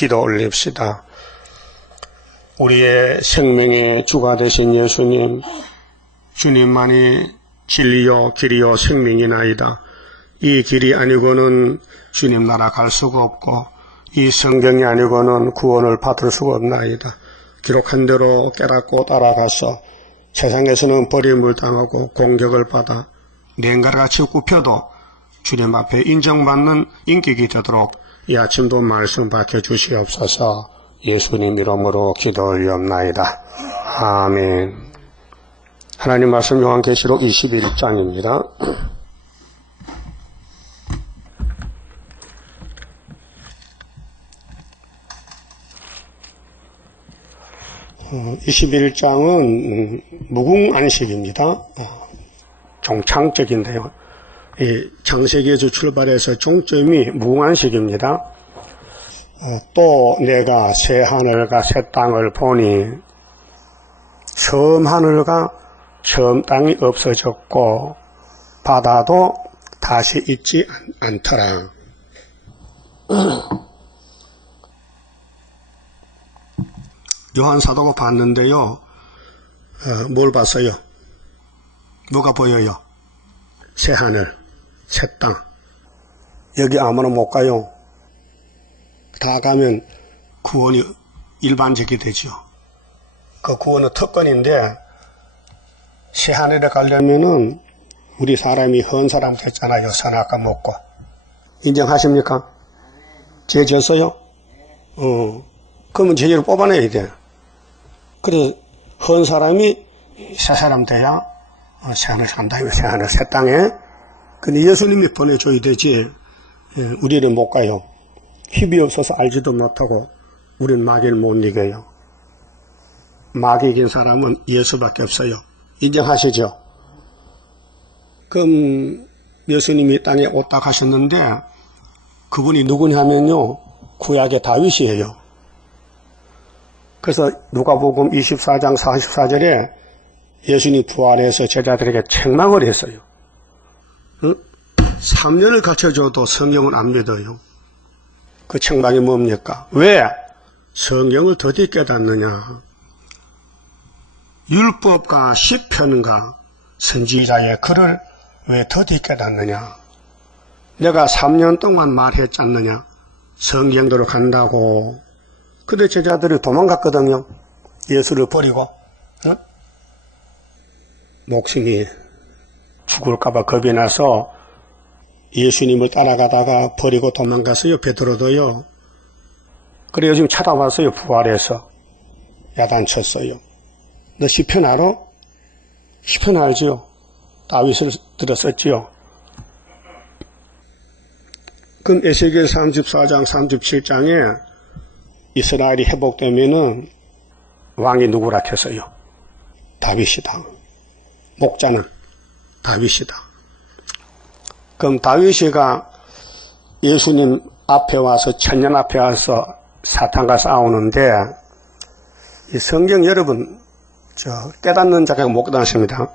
기도 올립시다. 우리의 생명의 주가 되신 예수님, 주님만이 진리요 길이요 생명이나이다. 이 길이 아니고는 주님 나라 갈 수가 없고 이 성경이 아니고는 구원을 받을 수가 없나이다. 기록한 대로 깨닫고 따라가서 세상에서는 버림을 당하고 공격을 받아 냉가같이 굽혀도 주님 앞에 인정받는 인격이 되도록 이 아침도 말씀 밝혀주시옵소서. 예수님 이름으로 기도 올리옵나이다. 아멘. 하나님 말씀 요한계시록 21장입니다. 21장은 무궁안식입니다. 종착적인데요. 이 창세기에서 출발해서 종점이 무궁안식입니다. 또 내가 새 하늘과 새 땅을 보니 처음 하늘과 처음 땅이 없어졌고 바다도 다시 있지 않더라. 요한 사도가 봤는데요. 뭘 봤어요? 뭐가 보여요? 새 하늘, 새 땅. 여기 아무나 못 가요. 다 가면 구원이 일반적이 되죠. 그 구원은 특권인데 새 하늘에 가려면은 우리 사람이 헌 사람 됐잖아요. 선악과 먹고. 인정하십니까? 죄 졌어요? 그러면 죄를 뽑아내야 돼. 그래서 헌 사람이 새 사람 돼야 새 하늘 산다. 새 하늘, 새 땅에. 근데 예수님이 보내줘야 되지. 우리는 못 가요. 힘이 없어서 알지도 못하고 우리는 마귀를 못 이겨요. 마귀 이긴 사람은 예수밖에 없어요. 인정하시죠? 그럼 예수님이 땅에 왔다 가셨는데 그분이 누구냐면요. 구약의 다윗이에요. 그래서 누가복음 24장 44절에 예수님이 부활해서 제자들에게 책망을 했어요. 3년을 가르쳐줘도 성경은 안 믿어요. 그 책망이 뭡니까? 왜? 성경을 더디 깨닫느냐? 율법과 시편과 선지자의 글을 왜 더디 깨닫느냐? 내가 3년 동안 말했지 않느냐? 성경대로 간다고. 근데 제자들이 도망갔거든요. 예수를 버리고. 목숨이 죽을까봐 겁이 나서 예수님을 따라가다가 버리고 도망갔어요. 베드로도요. 그래요. 지금 찾아왔어요. 부활해서. 야단쳤어요. 너 시편 알아? 시편 알지요? 다윗을 들었었지요. 그럼 에스겔 34장 37장에 이스라엘이 회복되면은 왕이 누구라 했어요? 다윗이다. 목자는 다윗이다. 그럼 다윗이가 예수님 앞에 와서 천년 앞에 와서 사탄과 싸우는데 이 성경 여러분 깨닫는 자가 못 깨닫습니다.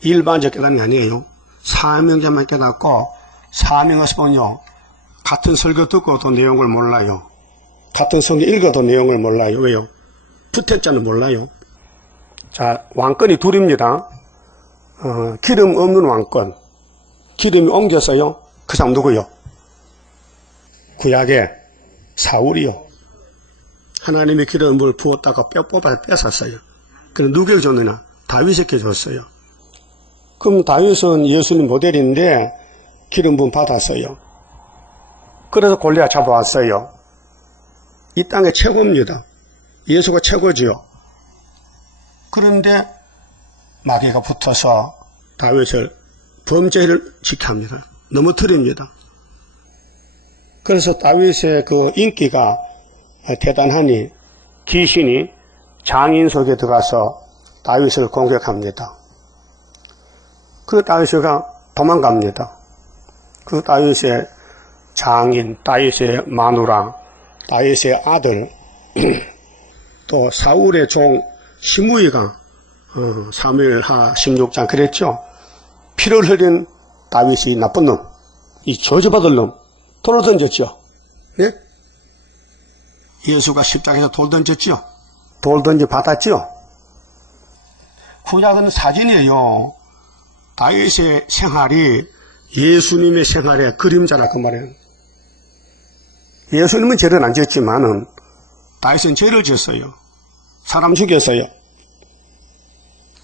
일반적 깨닫는 게 아니에요. 사명자만 깨닫고 사명에서 보면요. 같은 설교 듣고도 내용을 몰라요. 같은 성경 읽어도 내용을 몰라요. 왜요? 부택자는 몰라요. 자, 왕권이 둘입니다. 기름 없는 왕권. 기름이 옮겼어요. 그 사람 누구요? 구약의 사울이요. 하나님이 기름을 부었다가 뼈 뽑아서 뺏었어요. 그럼 누구에게 줬느냐? 다윗에게 줬어요. 그럼 다윗은 예수님 모델인데 기름 부음 받았어요. 그래서 골리앗 잡아왔어요. 이 땅의 최고입니다. 예수가 최고지요. 그런데 마귀가 붙어서 다윗을 범죄를 지켜합니다. 넘어뜨립니다. 그래서 다윗의 그 인기가 대단하니 귀신이 장인 속에 들어가서 다윗을 공격합니다. 그 다윗이가 도망갑니다. 그 다윗의 장인, 다윗의 마누라, 다윗의 아들, 또 사울의 종 시므이가 사무엘하 16장 그랬죠. 피를 흘린 다윗이 나쁜 놈, 이 저주받을 놈, 돌을 던졌죠. 네? 예수가 십자가에서 돌 던졌지요. 돌 던지 받았지요. 구약은 사진이에요. 다윗의 생활이 예수님의 생활의 그림자라 그 말이에요. 예수님은 죄를 안 지었지만은 다윗은 죄를 지었어요. 사람 죽였어요.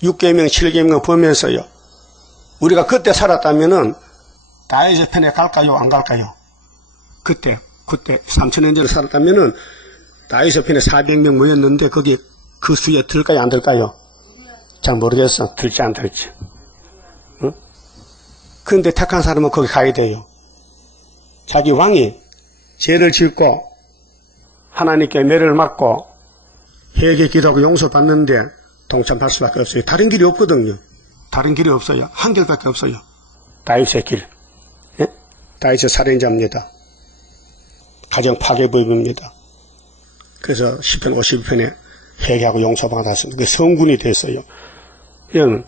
6계명, 7계명 범했어요. 우리가 그때 살았다면은 다윗의 편에 갈까요? 안 갈까요? 그때 3000년 전에 살았다면은 다윗의 편에 400명 모였는데 거기 그 수에 들까요? 안 들까요? 잘 모르겠어. 들지 안 들지. 응? 그런데 택한 사람은 거기 가야 돼요. 자기 왕이 죄를 짓고 하나님께 매를 맞고 회개 기도하고 용서받는데 동참할 수밖에 없어요. 다른 길이 없거든요. 다른 길이 없어요. 한 길밖에 없어요. 다윗의 길. 예? 다윗의 살인자입니다. 가정 파괴범입니다. 그래서 시편 52편에 회개하고 용서받았습니다. 그 성군이 됐어요. 이건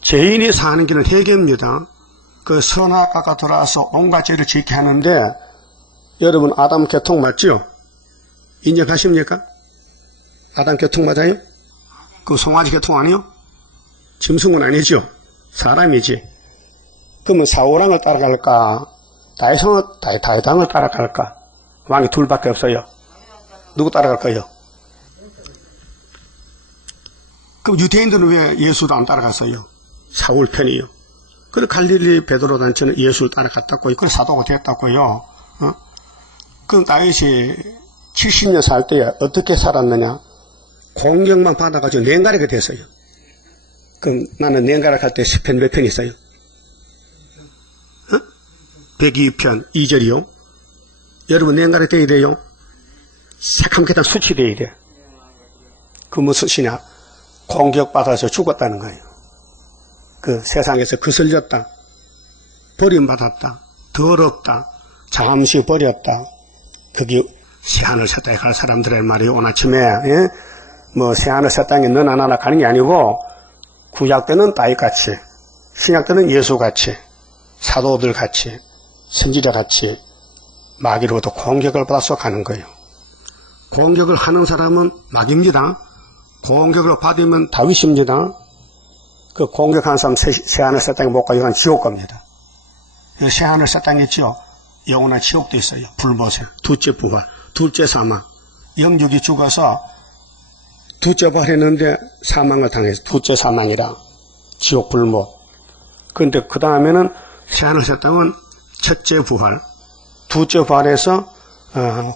죄인이 사는 길은 회개입니다. 그 선악과가 들어와서 온갖 죄를 짓게 하는데 여러분 아담 교통 맞지요? 인정하십니까? 아담 교통 맞아요? 그 송아지 교통 아니요? 짐승은 아니죠? 사람이지. 그러면 사울왕을 따라갈까? 다윗왕을 따라갈까? 왕이 둘밖에 없어요. 누구 따라갈까요? 그럼 유대인들은 왜 예수를 안 따라갔어요? 사울 편이요. 그래서 갈릴리 베드로 단체는 예수를 따라갔다고요. 그래서 사도가 됐다고요. 그럼 다윗이 70년 살 때 어떻게 살았느냐? 공격만 받아가지고 냉가리가 됐어요. 그럼 나는 냉가리 갈 때 시편 몇 편 있어요? 102편 2절이요. 여러분 냉가리 돼야 돼요. 새카맣게 다 수치돼야 돼. 그 무슨 뜻이냐? 공격받아서 죽었다는 거예요. 그 세상에서 거슬렸다, 버림받았다, 더럽다, 잠시 버렸다. 그게 새하늘 새 땅에 갈 사람들의 말이 오늘 아침에 뭐 새하늘 새 땅에 넌 하나 가는 게 아니고 구약 때는 다윗같이, 신약 때는 예수같이, 사도들같이, 선지자같이 마귀로부터 공격을 받아서 가는 거예요. 공격을 하는 사람은 마귀입니다. 공격을 받으면 다윗입니다. 그 공격하는 사람 새하늘 새 땅에 못 가요. 이건 지옥 갑니다. 새하늘 새 땅에 있죠. 영원한 지옥도 있어요. 불못에. 둘째 부활, 둘째 사망. 영육이 죽어서 둘째 부활했는데 사망을 당해서 둘째 사망이라 지옥 불못. 그런데 그 다음에는 새하늘 새 땅은 첫째 부활, 둘째 부활에서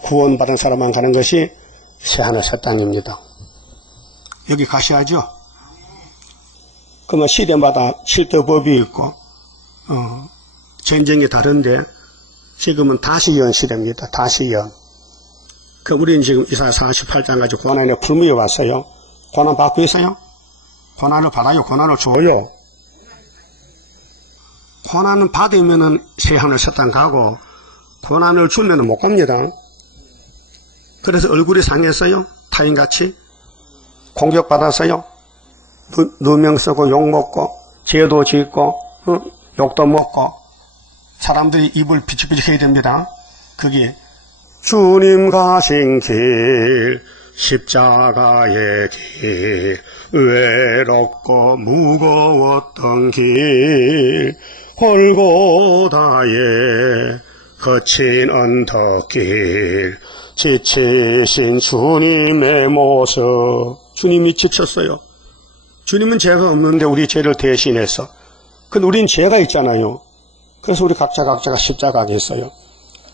구원받은 사람만 가는 것이 새하늘 새 땅입니다. 여기 가셔야죠. 그러면 시대마다 칠도법이 있고 전쟁이 다른데 지금은 다시연 시대입니다. 다시연. 그럼 우리는 지금 이사야 48장 가지고 고난의 풀무에 왔어요. 고난 받고 있어요? 고난을 받아요? 고난을 줘요? 고난은 받으면은 새하늘 새 땅 가고 고난을 주면은 못 갑니다. 그래서 얼굴이 상했어요? 타인같이? 공격받았어요? 누명 쓰고 욕 먹고 죄도 짓고 욕도 먹고 사람들이 입을 비치비치 해야 됩니다. 그게 주님 가신 길 십자가의 길 외롭고 무거웠던 길 골고다의 거친 언덕길 지치신 주님의 모습. 주님이 지쳤어요. 주님은 죄가 없는데 우리 죄를 대신해서. 근데 우린 죄가 있잖아요. 그래서 우리 각자가 십자가가 있어요.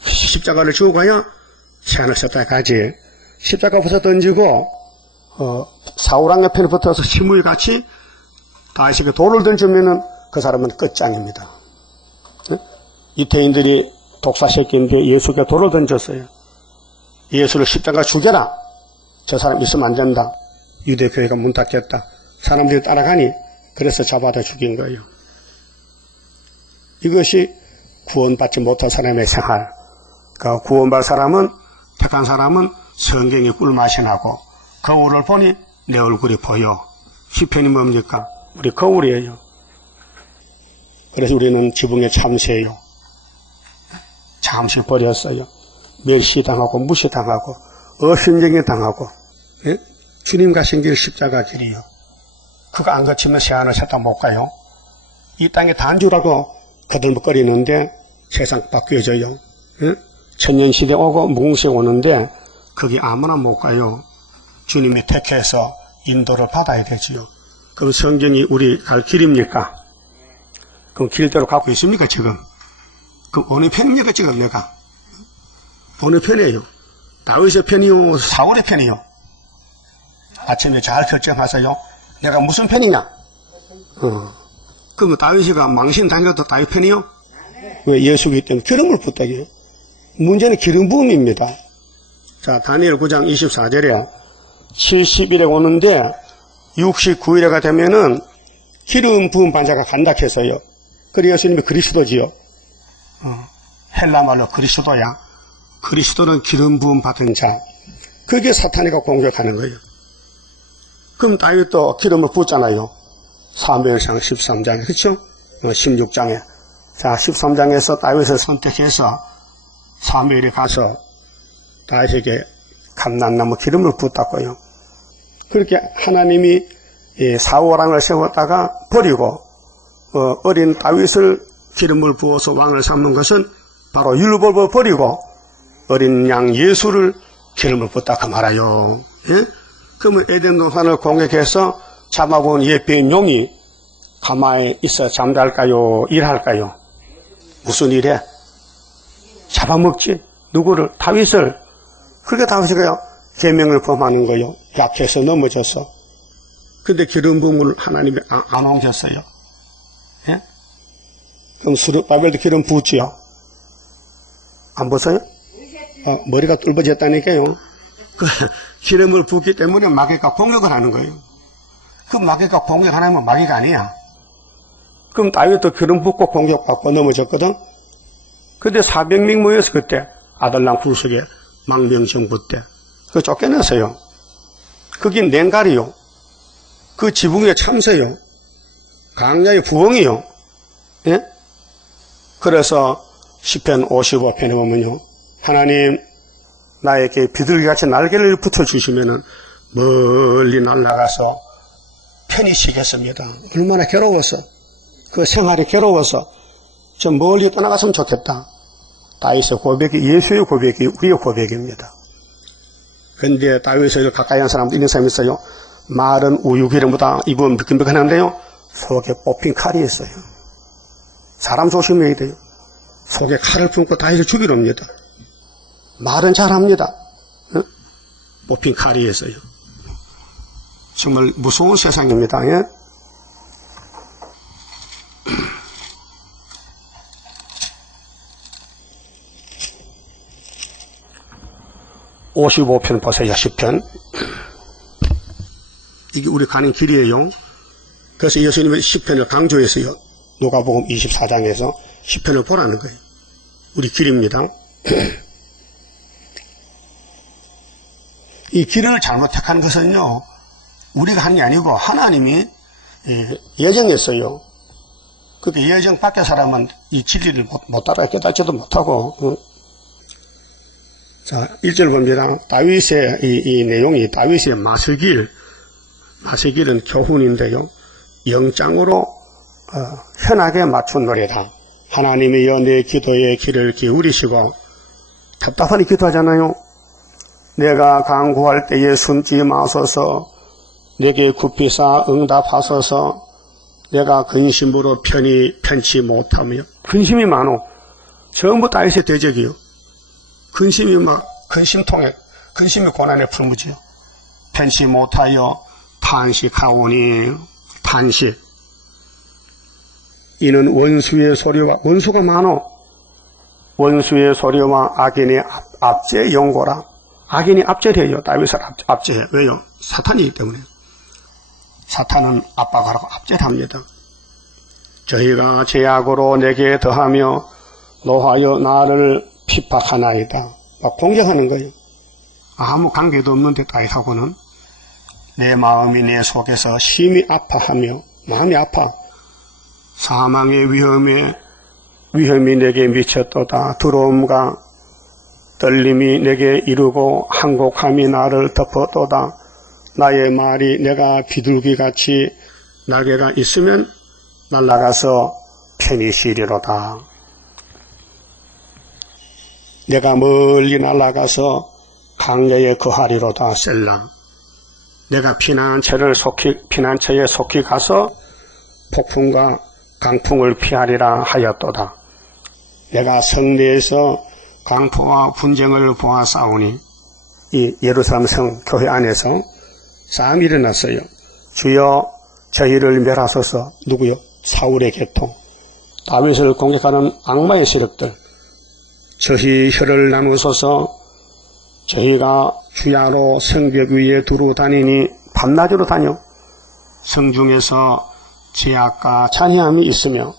십자가를 지고 가야 새하늘 새 땅에 가지. 십자가 부서 던지고 사울왕 옆에 붙어서 시무이같이 다윗에게 돌을 던지면은 그 사람은 끝장입니다. 유태인들이 독사새끼인데 예수께 돌을 던졌어요. 예수를 십자가 죽여라. 저 사람 있으면 안 된다. 유대교회가 문 닫겠다. 사람들이 따라가니 그래서 잡아다 죽인 거예요. 이것이 구원받지 못한 사람의 생활. 그 구원받을 사람은, 택한 사람은 성경의 꿀맛이 나고 거울을 보니 내 얼굴이 보여. 시편이 뭡니까? 우리 거울이에요. 그래서 우리는 지붕에 참새요. 잠시 버렸어요. 멸시당하고 무시당하고 어심정에 당하고, 예? 주님 가신 길 십자가 길이요. 그거 안 거치면 새하늘 새 땅 못 가요. 이 땅에 단주라고 거들먹거리는데 세상 바뀌어져요. 예? 천년시대 오고 무궁시대 오는데 거기 아무나 못 가요. 주님이 택해서 인도를 받아야 되지요. 그럼 성경이 우리 갈 길입니까? 그럼 길대로 가고 있습니까 지금? 그럼 어느 편입니까 지금 내가? 어느 편이에요? 다윗의 편이요? 사울의 편이요? 아침에 잘 결정하세요. 내가 무슨 편이냐? 그럼 다윗이가 망신 당겨도 다윗 편이요? 왜? 예수기 때문에 기름을 붓다기요. 문제는 기름 부음입니다. 자, 다니엘 9장 24절에 70일에 오는데 69일에가 되면은 기름 부음 반자가 간다 해서요. 그래 예수님이 그리스도지요. 헬라말로 그리스도야. 그리스도는 기름 부음 받은 자. 그게 사탄이가 공격하는 거예요. 그럼 다윗도 기름을 붓잖아요. 사무엘상 13장에, 그렇죠? 16장에. 자, 13장에서 다윗을 선택해서 사무엘이 가서 다윗에게 감람나무 기름을 붓었고요. 그렇게 하나님이 사울왕을 세웠다가 버리고 어린 다윗을 기름을 부어서 왕을 삼는 것은 바로 율법을 버리고 어린 양 예수를 기름을 붓다 말아요. 예? 그러면 에덴 동산을 공격해서 잡아본 예배인 용이 가만히 있어 잠잘까요? 일할까요? 무슨 일해? 잡아먹지. 누구를? 다윗을. 그렇게 다윗이 계명을 범하는 거요. 약해서 넘어져서. 근데 기름 부음을 하나님이 안 옮겼어요. 예? 그럼 스룹바벨도 기름 부었지요? 안 벗어요? 머리가 뚫어졌다니까요. 그 기름을 붓기 때문에 마귀가 공격을 하는 거예요. 그 마귀가 공격 안 하면 마귀가 아니야. 그럼 다윗도 기름 붓고 공격받고 넘어졌거든. 근데 400명 모여서 그때 아들랑 굴속에 망명정부 때 그거 쫓겨냈어요. 그게 냉갈이요. 그 지붕의 참새요. 강야의 부엉이요. 예? 그래서 시편 55편에 보면요. 하나님 나에게 비둘기같이 날개를 붙여주시면은 멀리 날아가서 편히 쉬겠습니다. 얼마나 괴로워서 그 생활이 괴로워서 좀 멀리 떠나갔으면 좋겠다. 다윗의 고백이 예수의 고백이 우리의 고백입니다. 그런데 다윗을 가까이 한 사람도 있는 사람이 있어요. 말은 우유기름보다 입은 미끈미끈한데요. 속에 뽑힌 칼이 있어요. 사람 조심해야 돼요. 속에 칼을 품고 다윗을 죽이려 합니다. 말은 잘합니다. 뽑힌 칼이 있어요. 정말 무서운 세상입니다. 예? (55편) 보세요. 10편. 이게 우리 가는 길이에요. 그래서 예수님은 10편을 강조했어요. 누가복음 24장에서 10편을 보라는 거예요. 우리 길입니다. 이 길을 잘못 택한 것은요, 우리가 하는 게 아니고 하나님이 예정했어요. 그런데 예정 밖의 사람은 이 진리를 못 따라 깨닫지도 못하고. 자, 1절 봅니다. 다윗의 이 내용이 다윗의 마스길은 교훈인데요. 영장으로 현하게 맞춘 노래다. 하나님이여 내 기도에 귀를 기울이시고, 답답하니 기도하잖아요. 내가 간구할 때에 숨지 마소서. 내게 굽히사 응답하소서. 내가 근심으로 편치 못하며. 근심이 많어. 전부 다윗의 대적이요. 근심이 근심통에, 근심이 고난에 풀무지요. 편치 못하여 탄식하오니, 탄식. 이는 원수의 소리와, 원수가 많어. 원수의 소리와 악인의 압제 연고라. 악인이 압제해요. 다윗을 압제해. 왜요? 사탄이기 때문에. 사탄은 압박하라고 압제합니다. 저희가 죄악으로 내게 더하며 노하여 나를 핍박하나이다. 막 공격하는 거예요. 아무 관계도 없는데 다윗하고는. 내 마음이 내 속에서 심히 아파하며, 마음이 아파. 사망의 위험이 내게 미쳤도다. 두려움과 떨림이 내게 이르고 한곡함이 나를 덮어도다. 나의 말이 내가 비둘기같이 날개가 있으면 날아가서 편히 쉬리로다. 내가 멀리 날아가서 강야에 거하리로다. 셀라. 내가 피난처에 속히 가서 폭풍과 강풍을 피하리라 하였도다. 내가 성내에서 강포와 분쟁을 보아싸우니, 이 예루살렘 성 교회 안에서 싸움이 일어났어요. 주여 저희를 멸하소서. 누구요? 사울의 계통, 다윗을 공격하는 악마의 세력들, 저희 혀를 나누소서. 저희가 주야로 성벽 위에 두루 다니니 밤낮으로 다녀 성중에서 제약과 잔해함이 있으며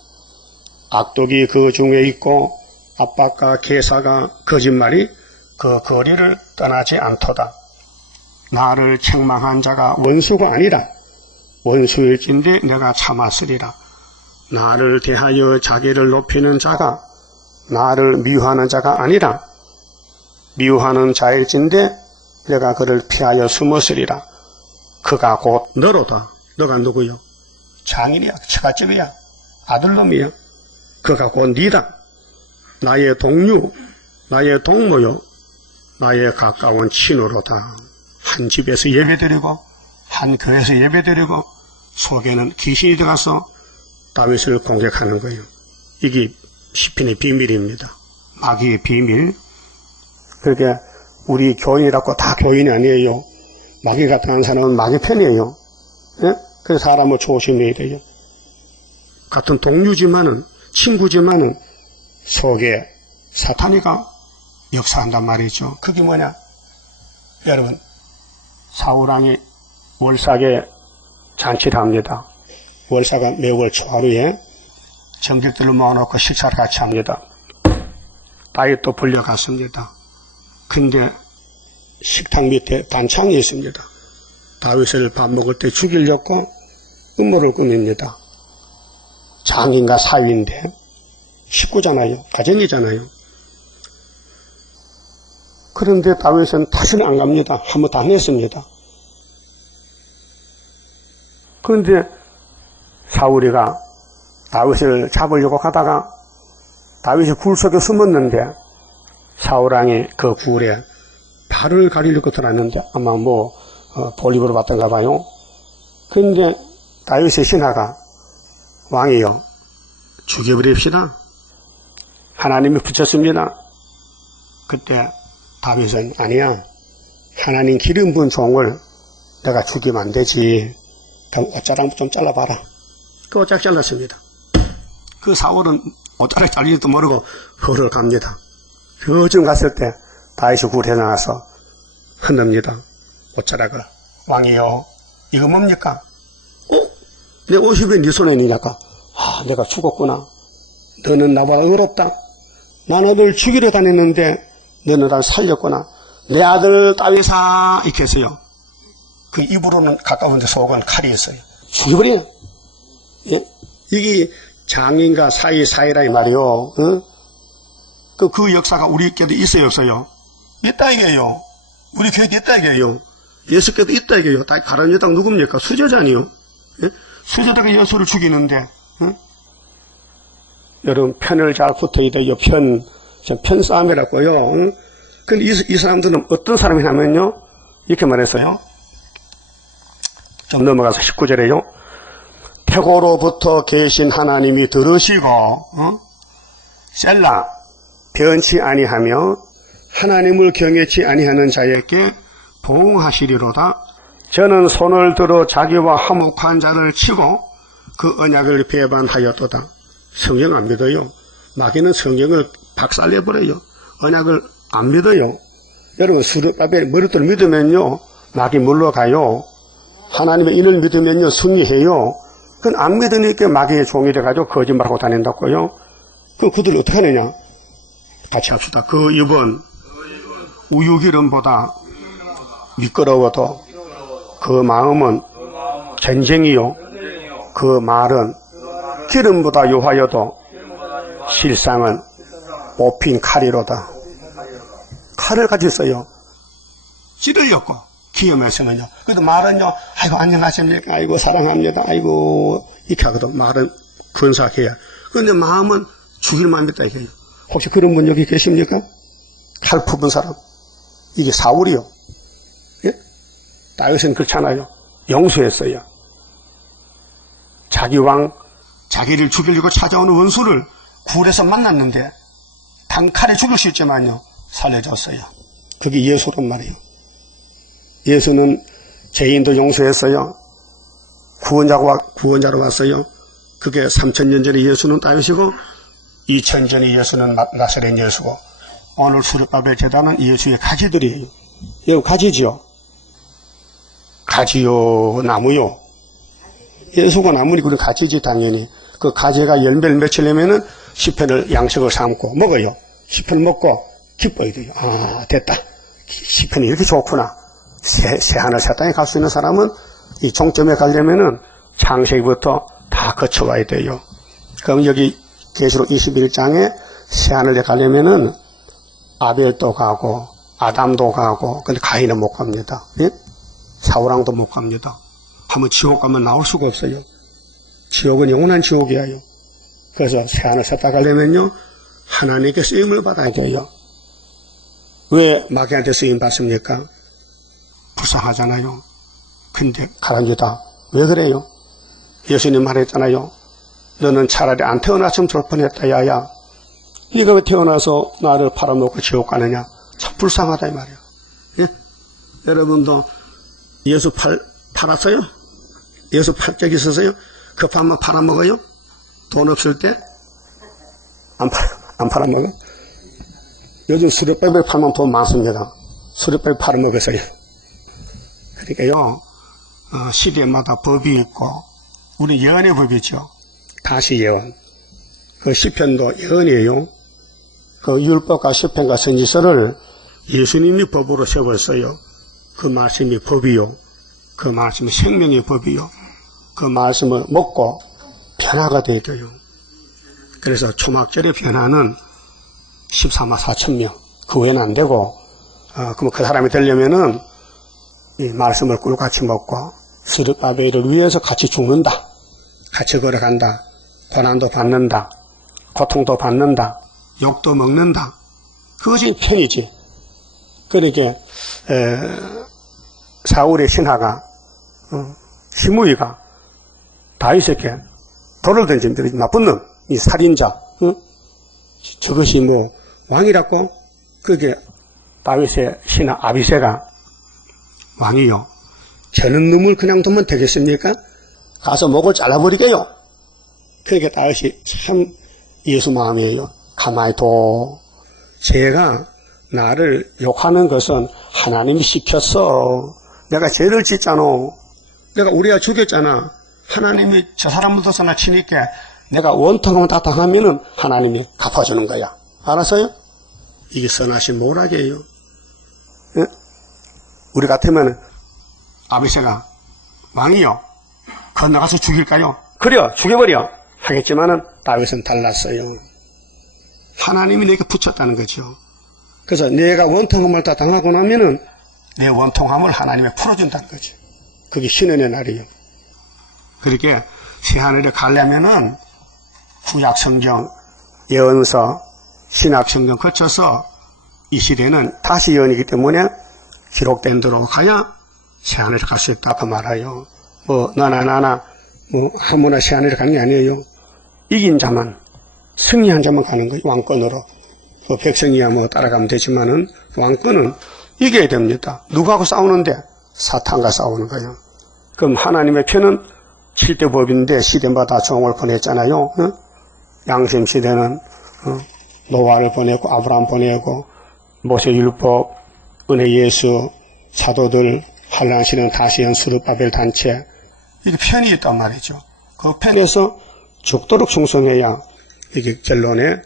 악독이 그 중에 있고 압박과 계사가 거짓말이 그 거리를 떠나지 않도다. 나를 책망한 자가 원수가 아니라 원수일진데 내가 참았으리라. 나를 대하여 자기를 높이는 자가 나를 미워하는 자가 아니라 미워하는 자일진데 내가 그를 피하여 숨었으리라. 그가 곧 너로다. 너가 누구요? 장인이야, 처갓집이야, 아들놈이야. 그가 곧 니다. 나의 동료, 나의 동무요, 나의 가까운 친구로다. 한 집에서 예배드리고 한 교회에서 예배드리고 속에는 귀신이 들어가서 다윗을 공격하는 거예요. 이게 시편의 비밀입니다. 마귀의 비밀. 그렇게 우리 교인이라고 다 교인이 아니에요. 마귀 같은 사람은 마귀 편이에요. 예? 그래서 사람을 조심해야 돼요. 같은 동료지만은, 친구지만은 속에 사탄이가 역사한단 말이죠. 그게 뭐냐? 여러분, 사울왕이 월삭에 잔치를 합니다. 월삭은 매월 초하루에 정직들을 모아놓고 식사를 같이 합니다. 다윗도 불려갔습니다. 근데 식탁 밑에 단창이 있습니다. 다윗을 밥 먹을 때 죽이려고 음모를 꾸밉니다. 장인과 사위인데 식구잖아요. 가정이잖아요. 그런데 다윗은 다시는 안 갑니다. 한번 당했습니다. 그런데 사울이가 다윗을 잡으려고 가다가 다윗이 굴 속에 숨었는데 사울왕이 그 굴에 발을 가리려고 들어갔는데 아마 볼입으로 봤던가 봐요. 그런데 다윗의 신하가 왕이요, 죽여버립시다. 하나님이 붙였습니다. 그때 다윗은 아니야, 하나님 기름 부은 종을 내가 죽이면 안 되지. 그럼 옷자락 좀 잘라봐라. 그 옷자락 잘랐습니다. 그 사울은 옷자락 잘리지도 모르고 걸어 갑니다. 요즘 갔을 때 다윗이 굴에 나가서 흔듭니다. 옷자락을. 왕이요, 이거 뭡니까? 내 옷이 왜 네 손에 있느냐까? 내가 죽었구나. 너는 나보다 의롭다. 난 너를 죽이려 다녔는데 너는 날 살렸구나. 내 아들 다윗아, 이렇게 했어요. 그 입으로는 가까운데 속은 칼이 있어요. 죽여버려. 예? 이게 장인과 사이라 이 말이요. 어? 그 역사가 우리께도 있어요, 없어요? 있다 이게요. 우리 교회도 있다 이게요. 예수께도 있다 이게요. 다 바른 여당 누굽니까? 수제자니요. 예? 수제자가 예수를 죽이는데, 어? 여러분, 편을 잘 붙어야 돼요. 편싸움이라고요. 응? 근데 이 사람들은 어떤 사람이냐면요, 이렇게 말했어요. 좀 넘어가서 19절에요. 태고로부터 계신 하나님이 들으시고, 셀라, 변치 아니하며 하나님을 경외치 아니하는 자에게 보응하시리로다. 저는 손을 들어 자기와 화목한 자를 치고 그 언약을 배반하였도다. 성경 안 믿어요. 마귀는 성경을 박살내버려요. 언약을 안 믿어요. 여러분, 수르바벨 머리돌 믿으면요, 마귀 물러가요. 하나님의 인을 믿으면요, 승리해요. 그건 안 믿으니까 마귀의 종이 돼가지고 거짓말하고 다닌다고요. 그럼 그들 어떻게 하느냐? 같이 합시다. 그 입은 우유기름보다 미끄러워도 그 마음은 전쟁이요. 그 말은 기름보다 요하여도 실상은 뽑힌 칼이로다. 칼을 가지고 있어요. 찌르려고 기염했으면요. 그래도 말은요, 아이고 안녕하십니까, 아이고 사랑합니다, 아이고 이렇게 하거든. 말은 근사해야. 그런데 마음은 죽일 마음이다 이거예요. 혹시 그런 분 여기 계십니까? 칼 품은 사람. 이게 사울이요. 예? 다윗은 그렇잖아요. 용서했어요. 자기 왕, 자기를 죽이려고 찾아오는 원수를 굴에서 만났는데 단칼에 죽일 수 있지만요, 살려줬어요. 그게 예수란 말이에요. 예수는 죄인도 용서했어요. 구원자로 왔어요. 그게 3000년 전에 예수는 다윗이고 2000년 전에 예수는 나사렛 예수고, 오늘 수르바벨 제단은 예수의 가지들이에요. 이거 가지지요. 가지요, 나무요. 예수가 나무니 그런 가지지 당연히. 그 가지가 열매를 맺히려면은 시편을 양식을 삼고 먹어요. 시편을 먹고 기뻐야 돼요. 아, 됐다. 시편이 이렇게 좋구나. 새하늘 새 땅에 갈 수 있는 사람은 이 종점에 가려면은 창세기부터 다 거쳐와야 돼요. 그럼 여기 계시록 21장에 새하늘에 가려면은 아벨도 가고 아담도 가고, 근데 가인은 못 갑니다. 예? 사우랑도 못 갑니다. 한번 지옥 가면 나올 수가 없어요. 지옥은 영원한 지옥이에요. 그래서 새하늘 새 땅 가려면요, 하나님께 쓰임을 받아야 돼요. 왜 마귀한테 쓰임 받습니까? 불쌍하잖아요. 근데 가라앉다. 왜 그래요? 예수님 말했잖아요. 너는 차라리 안 태어났으면 좋을 뻔했다, 야야. 네가 왜 태어나서 나를 팔아먹고 지옥 가느냐? 참 불쌍하다 이 말이야. 예? 여러분도 예수 팔았어요? 예수 팔 적 있었어요? 급하면 팔아먹어요? 돈 없을 때? 안 팔아먹어? 요즘 수렵밥을 팔면 돈 많습니다. 수렵밥 팔아먹어서요. 그러니까요, 시대마다 법이 있고, 우리 예언의 법이죠. 다시 예언. 그 시편도 예언이에요. 그 율법과 시편과 선지서를 예수님이 법으로 세웠어요. 그 말씀이 법이요. 그 말씀이 생명의 법이요. 그 말씀을 먹고 변화가 되어야 돼요. 그래서 초막절의 변화는 14만 4천 명. 그 외에는 안 되고, 그럼 그 사람이 되려면은 이 말씀을 꿀같이 먹고 스룹바벨을 위해서 같이 죽는다. 같이 걸어간다. 고난도 받는다. 고통도 받는다. 욕도 먹는다. 그것이 편이지. 그러니까 사울의 신하가 시므이가 다윗에게 돌을 던진다. 나쁜 놈, 이 살인자. 저것이 뭐 왕이라고? 그게 다윗의 신하 아비새가 왕이요. 저는 놈을 그냥 두면 되겠습니까? 가서 목을 잘라버리게요. 그러니까 다윗이 참 예수 마음이에요. 가만히 둬. 제가 나를 욕하는 것은 하나님이 시켰어. 내가 죄를 짓잖아. 내가 우리가 죽였잖아. 하나님이 저 사람 묻어서 나 치니까 내가 원통하면 다 당하면은 하나님이 갚아주는 거야. 알았어요? 이게 선하신 모락이에요. 예? 우리 같으면 아비새가 왕이요. 건너가서 죽일까요? 그래요. 죽여버려. 하겠지만은 다윗은 달랐어요. 하나님이 내게 붙였다는 거죠. 그래서 내가 원통함을 다 당하고 나면은 내 원통함을 하나님이 풀어준다는 거죠. 그게 신원의 날이에요. 그렇게 새하늘에 가려면은 구약 성경, 예언서, 신약 성경 거쳐서 이 시대는 다시 예언이기 때문에 기록된 대로 가야 새하늘에 갈 수 있다 그 말아요. 뭐 나나 뭐 아무나 새하늘에 가는 게 아니에요. 이긴 자만, 승리한 자만 가는 거예요. 왕권으로. 그 백성이야 뭐 따라가면 되지만은 왕권은 이겨야 됩니다. 누구하고 싸우는데? 사탄과 싸우는 거예요. 그럼 하나님의 편은 7대 법인데 시대마다 종을 보냈잖아요. 양심 시대는 노아를 보내고 아브라함 보내고 모세 율법, 은혜 예수, 사도들, 한란 시는 다시연 스룹바벨 단체, 이게 편이 있단 말이죠. 그 편에서 죽도록 충성해야 이게 결론에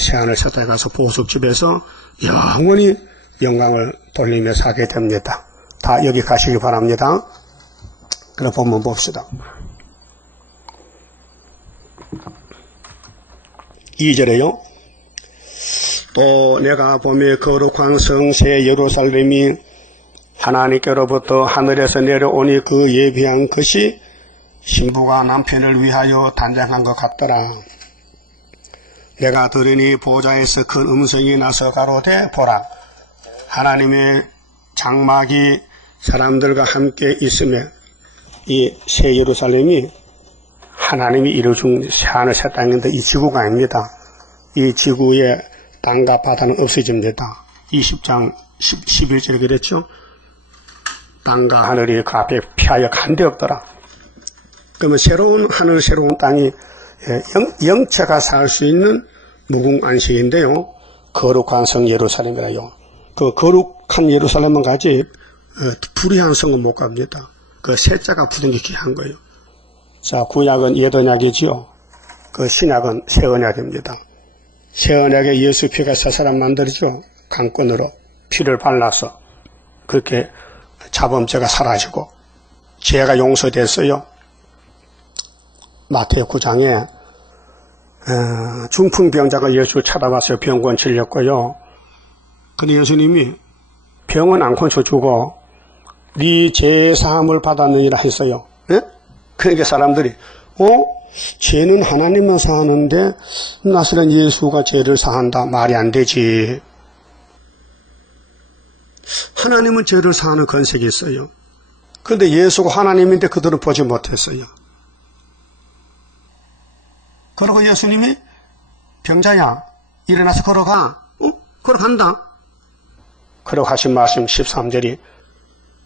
새하늘 새 땅에 가서 보석집에서 영원히 영광을 돌리며 살게 됩니다. 다 여기 가시기 바랍니다. 그럼 본문 봅시다. 2절에요. 또 내가 보며 거룩한 성새 예루살렘이 하나님께로부터 하늘에서 내려오니 그 예비한 것이 신부가 남편을 위하여 단장한 것 같더라. 내가 들으니 보좌에서 큰 음성이 나서 가로되 보라, 하나님의 장막이 사람들과 함께 있으며 이 새 예루살렘이 하나님이 이루어준 새하늘 새 땅인데 이 지구가 아닙니다. 이 지구의 땅과 바다는 없어집니다. 20장 11절에 그랬죠. 땅과 하늘이 그 앞에 피하여 간데 없더라. 그러면 새로운 하늘 새로운 땅이 영체가 살 수 있는 무궁안식인데요. 거룩한 성 예루살렘이라요. 그 거룩한 예루살렘은 가지 불의한 성은 못 갑니다. 그 세자가 붙은 게 귀한 거예요. 자, 구약은 옛 언약이지요. 그 신약은 새 언약입니다. 새 언약에 예수 피가 새 사람 만들죠. 강권으로 피를 발라서 그렇게 자범죄가 사라지고 죄가 용서됐어요. 마태오 9장에 중풍병자가 예수를 찾아와서 병권 질렸고요. 근데 예수님이 병은 안 고쳐주고 네 죄사함을 받았느니라 했어요. 예? 그러니까 사람들이 죄는 하나님만 사하는데 나사렛 예수가 죄를 사한다. 말이 안 되지. 하나님은 죄를 사하는 권세가 있어요. 그런데 예수가 하나님인데 그들은 보지 못했어요. 그러고 예수님이 병자야 일어나서 걸어가. 걸어간다. 그러고 하신 말씀 13절이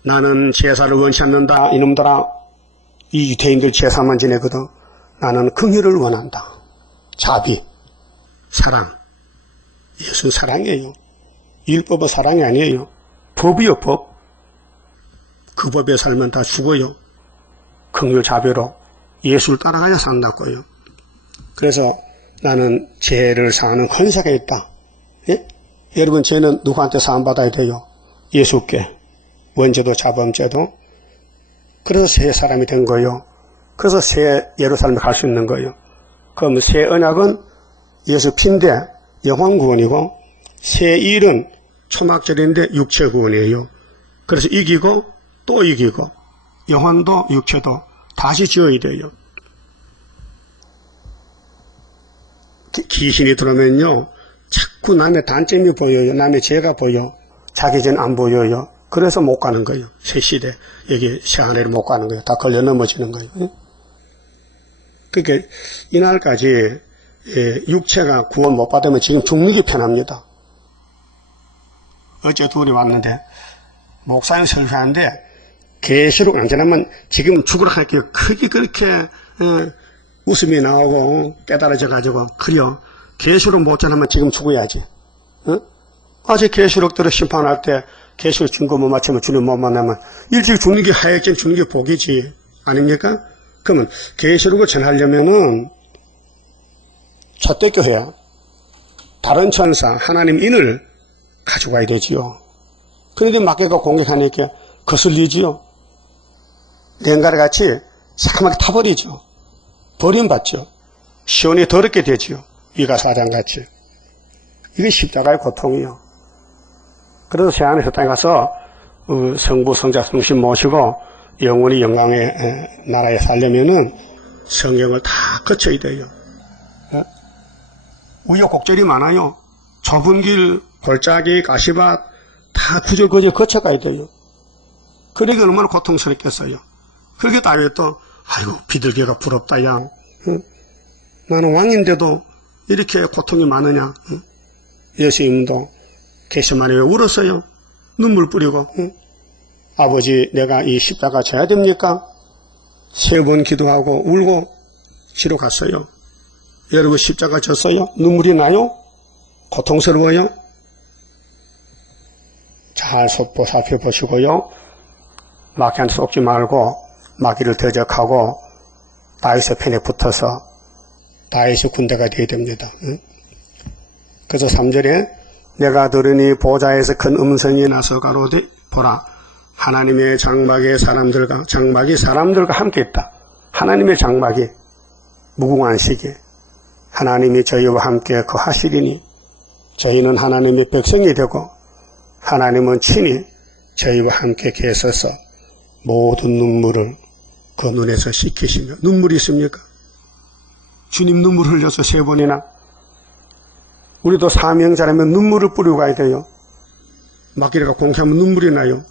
나는 제사를 원치 않는다. 이놈들아, 이 유대인들 제사만 지내거든. 나는 긍휼을 원한다. 자비, 사랑. 예수는 사랑이에요. 율법은 사랑이 아니에요. 법이요, 법. 그 법에 살면 다 죽어요. 긍휼 자비로 예수를 따라가야 산다고요. 그래서 나는 죄를 사하는 헌사가 있다. 예? 여러분, 죄는 누구한테 사함받아야 돼요? 예수께. 원죄도 자범죄도. 그래서 새 사람이 된 거예요. 그래서 새 예루살렘에 갈 수 있는 거예요. 그럼 새 언약은 예수 피인데 영혼 구원이고, 새 일은 초막절인데 육체 구원이에요. 그래서 이기고 또 이기고 영혼도 육체도 다시 지어야 돼요. 귀신이 들어오면요 자꾸 남의 단점이 보여요. 남의 죄가 보여. 자기 죄는 안 보여요. 그래서 못 가는 거예요. 새 시대 여기 새 하늘에 못 가는 거예요. 다 걸려 넘어지는 거예요. 그러니까 이날까지 육체가 구원 못 받으면 지금 죽는 게 편합니다. 어제 둘이 왔는데 목사님 설교하는데 계시록 안 지나면 지금 죽으러 할게요. 크게 그렇게 웃음이 나오고 깨달아져 가지고 그려 계시록 못 전하면 지금 죽어야지. 아직 계시록들을 심판할 때 계시록 증거 못 맞추면 주님 못 만나면 일찍 죽는 게 하얗게 죽는 게 복이지 아닙니까? 그러면 계시록을 전하려면은 첫대교회 다른 천사 하나님 인을 가져가야 되지요. 그런데 마귀가 공격하니까 거슬리지요. 냉가리 같이 새까맣게 타버리죠. 버림받죠. 시온이 더럽게 되지요. 위가 사장같이. 이게 십자가의 고통이요. 그래서 새하늘 새 땅에 가서 성부, 성자, 성신 모시고 영원히 영광의 나라에 살려면은 성경을 다 거쳐야 돼요. 우여곡절이 많아요. 좁은 길, 골짜기, 가시밭 다 구절구절 거쳐가야 돼요. 그러니까 얼마나 고통스럽겠어요. 그렇게 다윗도 아이고 비둘기가 부럽다 야. 나는 왕인데도 이렇게 고통이 많으냐. 예수님도 겟세마네 왜 울었어요? 눈물 뿌리고. 아버지 내가 이 십자가 져야 됩니까? 3번 기도하고 울고 지러 갔어요. 여러분 십자가 졌어요? 눈물이 나요? 고통스러워요? 잘 살펴보시고요. 마귀한테 속지 말고 마귀를 대적하고 다윗의 편에 붙어서 다윗의 군대가 되어야 됩니다. 그래서 3절에 내가 들으니 보좌에서 큰 음성이 나서 가로되 보라 하나님의 장막이 사람들과 함께 있다. 하나님의 장막이 무궁한 시기 하나님이 저희와 함께 거하시리니 저희는 하나님의 백성이 되고 하나님은 친히 저희와 함께 계셔서 모든 눈물을 그 눈에서 씻기시며. 눈물이 있습니까? 주님 눈물 흘려서 3번이나. 우리도 사명자라면 눈물을 뿌리고 가야 돼요. 마귀가 공개하면 눈물이 나요.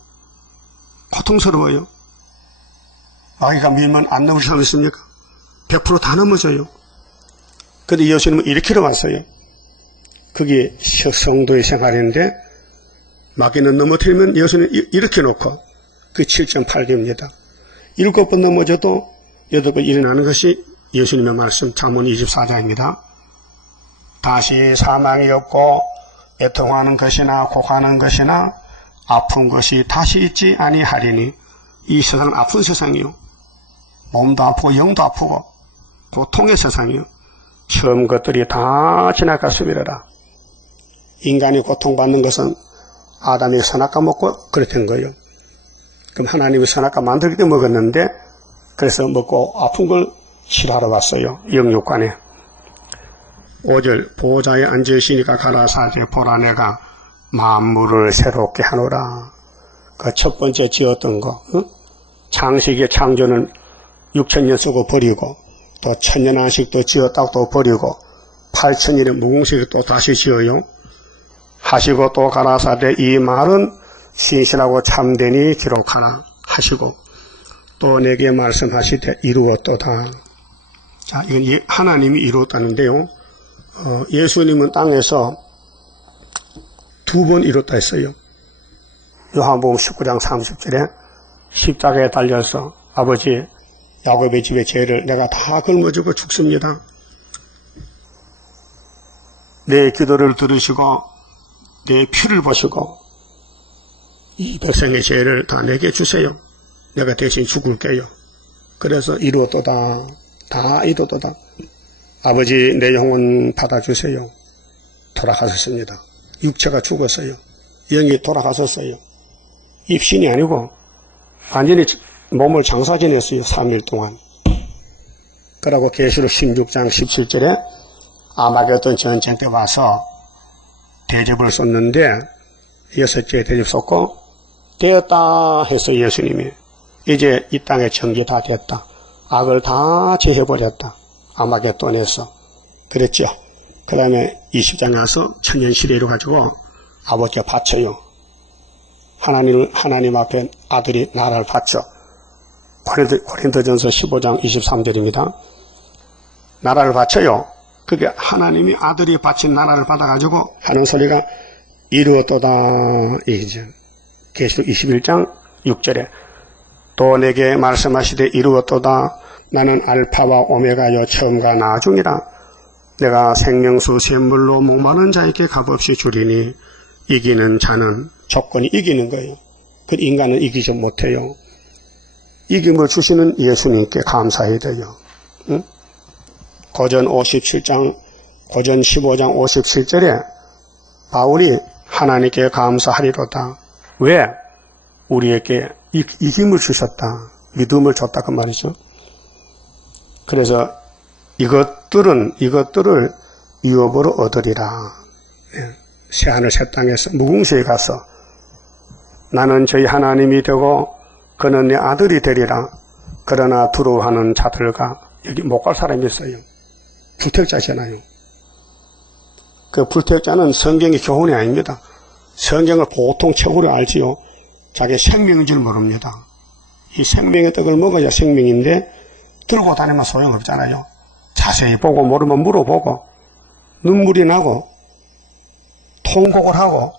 고통스러워요. 마귀가 밀면 안 넘을 사람 있습니까? 100% 다 넘어져요. 그런데 예수님은 이렇게 왔어요. 그게 성도의 생활인데 마귀는 넘어뜨리면 예수는 이렇게 놓고 그 7.8개입니다. 7번 넘어져도 8번 일어나는 것이 예수님의 말씀 잠언 24장입니다. 다시 사망이 없고 애통하는 것이나 고하는 것이나 아픈 것이 다시 있지 아니하리니. 이 세상은 아픈 세상이요. 몸도 아프고 영도 아프고 고통의 세상이요. 처음 것들이 다 지나갔음이라. 인간이 고통받는 것은 아담이 선악과 먹고 그랬던 거예요. 그럼 하나님이 선악과 만들기 때문에 먹었는데 그래서 먹고 아픈 걸 치료하러 왔어요. 영육관에. 5절 보호자에 앉으시니까 가라사대 보라 내가 만물을 새롭게 하노라. 그 첫 번째 지었던 거, 창세기의 창조는 6,000년 쓰고 버리고 또 1,000년 안식도 지었다고 또 버리고 8,000년의 무궁식을 또 다시 지어요. 하시고 또 가라사대 이 말은 신실하고 참되니 기록하라 하시고 또 내게 말씀하시되 이루었도다. 자, 이건 하나님이 이루었다는데요. 예수님은 땅에서 2번 이뤘다 했어요. 요한복음 19장 30절에 십자가에 달려서 아버지 야곱의 집의 죄를 내가 다 걸머쥐고 죽습니다. 내 기도를 들으시고 내 피를 보시고 이 백성의 죄를 다 내게 주세요. 내가 대신 죽을게요. 그래서 이루었도다. 다 이루었도다. 아버지 내 영혼 받아주세요. 돌아가셨습니다. 육체가 죽었어요. 영이 돌아가셨어요. 입신이 아니고 완전히 몸을 장사 지냈어요. 3일 동안. 그러고 계시록 16장 17절에 아마겟돈 전쟁 때 와서 대접을 쏟는데 6째 대접 쏟고 되었다 해서 예수님이 이제 이 땅의 정죄 다 됐다. 악을 다 제해버렸다. 아마겟돈에서. 그랬죠. 그 다음에 20장에 와서 천년시대로 가지고 아버지가 바쳐요. 하나님 앞에 아들이 나라를 바쳐. 고린도전서 15장 23절입니다. 나라를 바쳐요. 그게 하나님이 아들이 바친 나라를 받아가지고 하는 소리가 이루었도다. 이제 계시록 21장 6절에 또 내게 말씀하시되 이루었도다. 나는 알파와 오메가여 처음과 나중이라. 내가 생명수 샘물로 목마른 자에게 값없이 주리니 이기는 자는 조건이 이기는 거예요. 그 인간은 이기지 못해요. 이김을 주시는 예수님께 감사해야 돼요. 응? 고전 15장 57절에 바울이 하나님께 감사하리로다. 왜? 우리에게 이김을 주셨다. 믿음을 줬다 그 말이죠. 그래서 이것들을 유업으로 얻으리라. 새하늘 새 땅에서 무궁시에 가서 나는 저희 하나님이 되고 그는 내 아들이 되리라. 그러나 두려워하는 자들과 여기 못 갈 사람이 있어요. 불택자잖아요. 그 불택자는 성경의 교훈이 아닙니다. 성경을 보통 최고로 알지요. 자기 생명인 줄 모릅니다. 이 생명의 떡을 먹어야 생명인데 들고 다니면 소용없잖아요. 자세히 보고 모르면 물어보고 눈물이 나고 통곡을 하고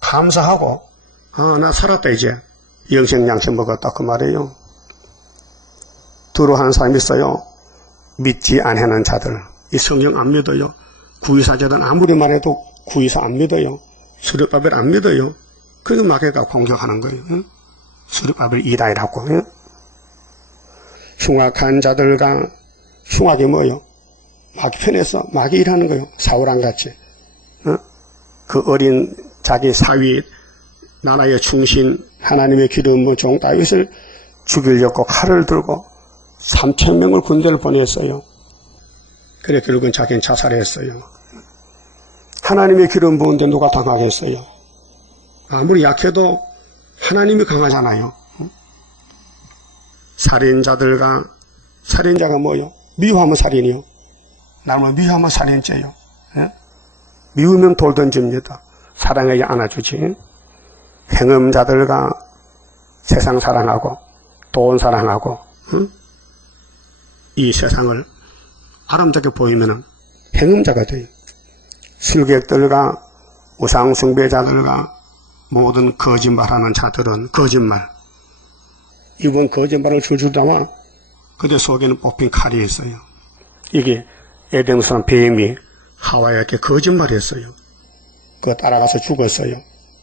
감사하고 나 살았다 이제 영생양식 먹었다 그 말이에요. 두려워하는 사람이 있어요. 믿지 않는 자들. 이 성경 안 믿어요. 구의사자들은 아무리 말해도 구의사 안 믿어요. 수르바벨 안 믿어요. 그래서 마귀가 공격하는 거예요. 수르바벨 이다이라고. 흉악한 자들과 흉악이 뭐예요? 마귀 편에서 마귀 일하는 거예요. 사울왕같이. 그 어린 자기 사위 나라의 충신 하나님의 기름의 종 다윗을 죽이려고 칼을 들고 3,000명을 군대를 보냈어요. 그래 결국은 자기는 자살했어요. 하나님의 기름 부은데 누가 당하겠어요? 아무리 약해도 하나님이 강하잖아요. 살인자가 뭐요? 미워하면 살인이요. 남을 미워하면 살인죄요. 예? 미우면 돌 던집니다. 사랑하게 안아주지. 행음자들과 세상 사랑하고 돈 사랑하고 이 세상을 아름답게 보이면 행음자가 돼요. 술객들과 우상숭배자들과 모든 거짓말하는 자들은 거짓말. 이번 거짓말을 줄줄 담아 그들 속에는 뽑힌 칼이 있어요. 이게 에덴스란 뱀이 하와에게 거짓말했어요. 그거 따라가서 죽었어요.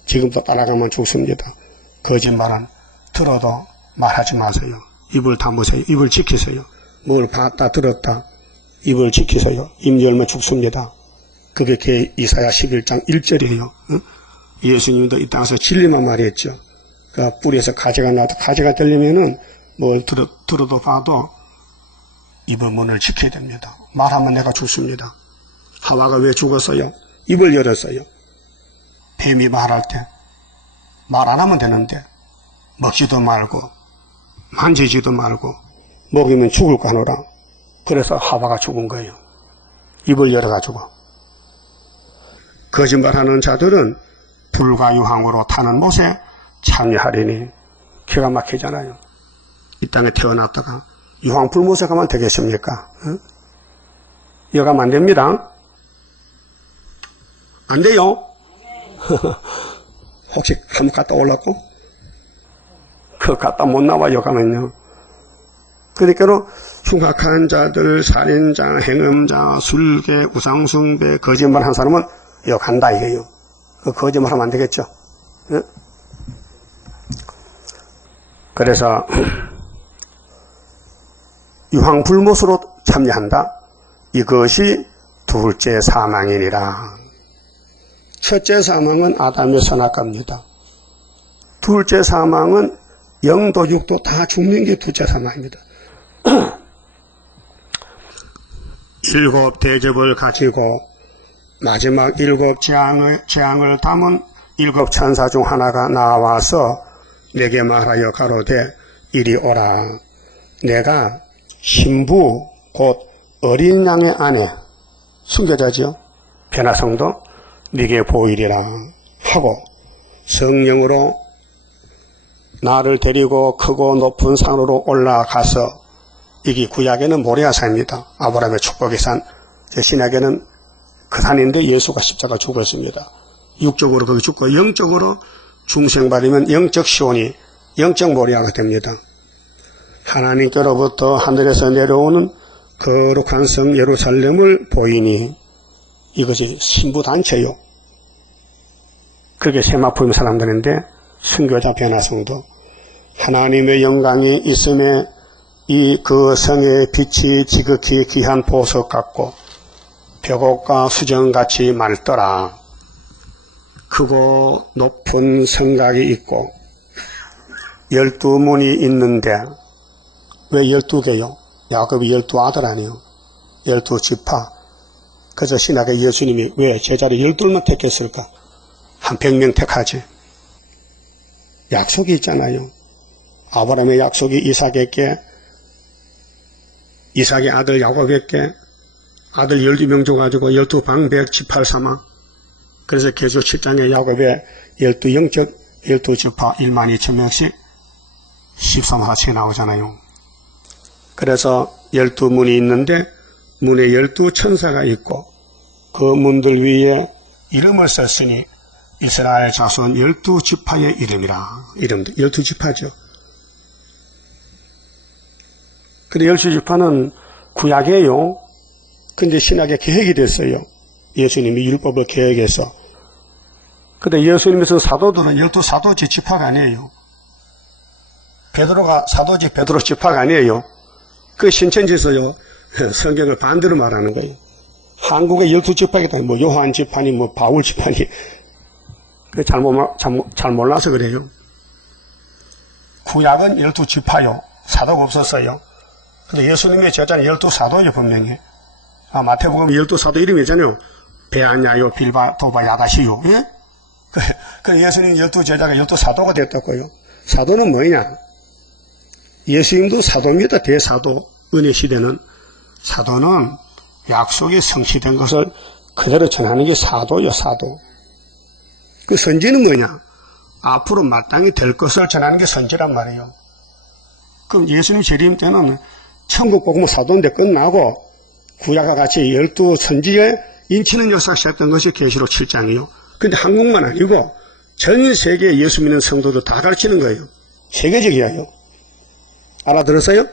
지금도 따라가면 죽습니다. 거짓말은 들어도 말하지 마세요. 입을 다무세요. 입을 지키세요. 뭘 봤다 들었다 입을 지키세요. 입 열면 죽습니다. 그게 이사야 11장 1절이에요. 예수님도 이 땅에서 진리만 말했죠. 그러니까 뿌리에서 가지가 나도 가지가 되려면은 뭘 들어도 봐도 입을 문을 지켜야 됩니다. 말하면 내가 죽습니다. 하와가 왜 죽었어요? 입을 열었어요. 뱀이 말할 때 말 안 하면 되는데 먹지도 말고 만지지도 말고 먹이면 죽을 거 하노라. 그래서 하와가 죽은 거예요. 입을 열어가지고. 거짓말하는 자들은 불과 유황으로 타는 못에 참여하리니 기가 막히잖아요. 이 땅에 태어났다가 유황 불못에 가면 되겠습니까? 여가면 안 됩니다. 안 돼요. 혹시 한번 갔다 올랐고? 그거 갔다 못 나와 여가면요. 그러니까 흉악한 자들, 살인자, 행음자, 술개, 우상숭배, 거짓말 한 사람은 여기 간다 이게요. 그 거짓말 하면 안 되겠죠. 예? 그래서 유황불못으로 참여한다. 이것이 둘째 사망이니라. 첫째 사망은 아담의 선악과입니다. 둘째 사망은 영도 육도 다 죽는 게 둘째 사망입니다. 일곱 대접을 가지고 마지막 일곱 재앙을 담은 일곱 천사 중 하나가 나와서 내게 말하여 가로되 이리 오라. 내가 신부 곧 어린 양의 아내 순교자지요. 변화성도 네게 보이리라 하고 성령으로 나를 데리고 크고 높은 산으로 올라가서 이게 구약에는 모리아산입니다. 아브라함의 축복의 산. 신약에는 그 산인데 예수가 십자가 죽었습니다. 육적으로 거기 죽고 영적으로 중생받으면 영적 시온이 영적 모리아가 됩니다. 하나님께로부터 하늘에서 내려오는 거룩한 성 예루살렘을 보이니 이것이 신부단체요. 그렇게 세마포임 사람들인데 순교자 변화성도 하나님의 영광이 있음에 이 그 성의 빛이 지극히 귀한 보석 같고 벽옥과 수정같이 맑더라. 크고 높은 성곽이 있고 12문이 있는데 왜 12개요? 야곱이 12아들 아니에요. 12지파. 그래서 신약에 예수님이 왜 제자를 12만 택했을까? 한 100명 택하지. 약속이 있잖아요. 아브라함의 약속이 이삭에게, 이삭의 아들 야곱에게 아들 12명 줘가지고 12방백 18사망. 그래서 계시록 7장에 야곱의 12영적 12지파 1만 2천 명씩 13하체 나오잖아요. 그래서 12문이 있는데 문에 12천사가 있고 그 문들 위에 이름을 썼으니 이스라엘 자손 12지파의 이름이라. 이름도 12지파죠. 근데 12지파는 구약이에요. 근데 신약에 개혁이 됐어요. 예수님이 율법을 개혁해서. 근데 예수님에서 사도들은 12사도지 지파가 아니에요. 베드로가 사도지 베드로 지파가 아니에요. 그 신천지에서요, 성경을 반대로 말하는 거예요. 한국에 12지파겠다. 뭐 요한 지파니, 뭐 바울 지파니. 잘 몰라서 그래요. 구약은 12지파요. 사도가 없었어요. 근데 예수님의 제자는 12사도예요, 분명히. 마태복음 12사도 이름이 있잖아요. 베아냐요 빌바 도바 야다시요. 예? 그 예수님 12제자가 12사도가 됐다고요. 사도는 뭐냐? 예수님도 사도입니다. 대사도. 은혜 시대는. 사도는 약속이 성취된 것을 그대로 전하는 게 사도요, 사도. 그 선지는 뭐냐? 앞으로 마땅히 될 것을 전하는 게 선지란 말이에요. 그럼 예수님 재림 때는 천국 복음 사도인데 끝나고 구약과 같이 12선지에 인치는 역사가 시작된 것이 계시록 7장이요. 근데 한국만 아니고 전 세계 예수 믿는 성도들 다 가르치는 거예요. 세계적이에요. 알아들었어요?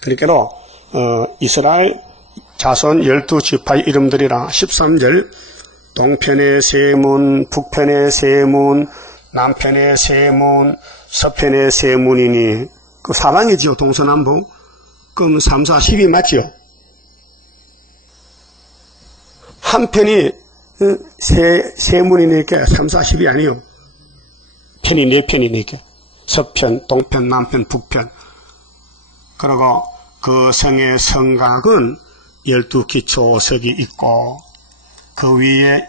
그러니까 이스라엘 자손 12지파의 이름들이라 13절 동편의 세 문, 북편의 세 문, 남편의 세 문, 서편의 세 문이니 그 사방이지요. 동서남북. 그럼 3, 4, 10이 맞지요. 한 편이 세 문이니까 3, 4, 10이 아니요. 편이 4편이니까 서편, 동편, 남편, 북편. 그리고 그 성의 성곽은 12기초석이 있고 그 위에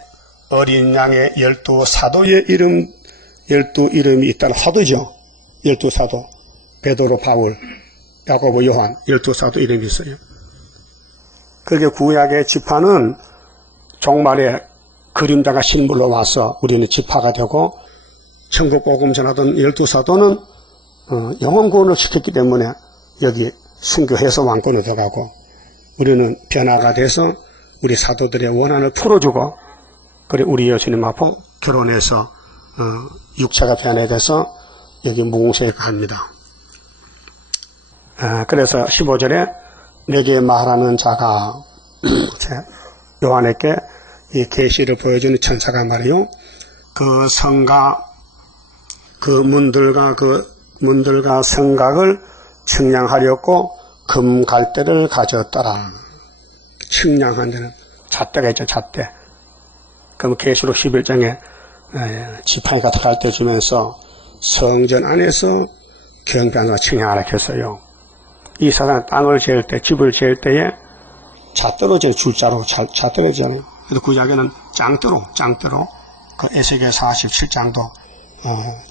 어린 양의 12사도의 이름, 12이름이 있다는 화두죠. 12사도. 베드로, 바울, 야고보, 요한 12사도 이름이 있어요. 그게 구약의 지파는 종말에 그림자가 실물로 와서 우리는 지파가 되고 천국 복음 전하던 12사도는 영혼 구원을 시켰기 때문에 여기 순교해서 왕권을 들어가고 우리는 변화가 돼서 우리 사도들의 원한을 풀어주고 그래 우리 예수님 앞으로 결혼해서 육체가 변해돼서 여기 무궁세에 갑니다. 그래서 15절에 내게 말하는 자가 요한에게 이 계시를 보여주는 천사가 말이요. 그 성가 그 문들과 성곽을 측량하려고 금갈대를 가졌더라. 측량한 데는 잣대가 있죠. 잣대. 그럼 계시록 11장에 지팡이가 갈대 주면서 성전 안에서 경배하는 측량하라 했어요. 이 사람은 땅을 재을 때, 집을 재을 때에 잣대로 재 줄자로 잣대로 재잖아요. 그래서 구약에는 짱대로 그 에스겔 47장도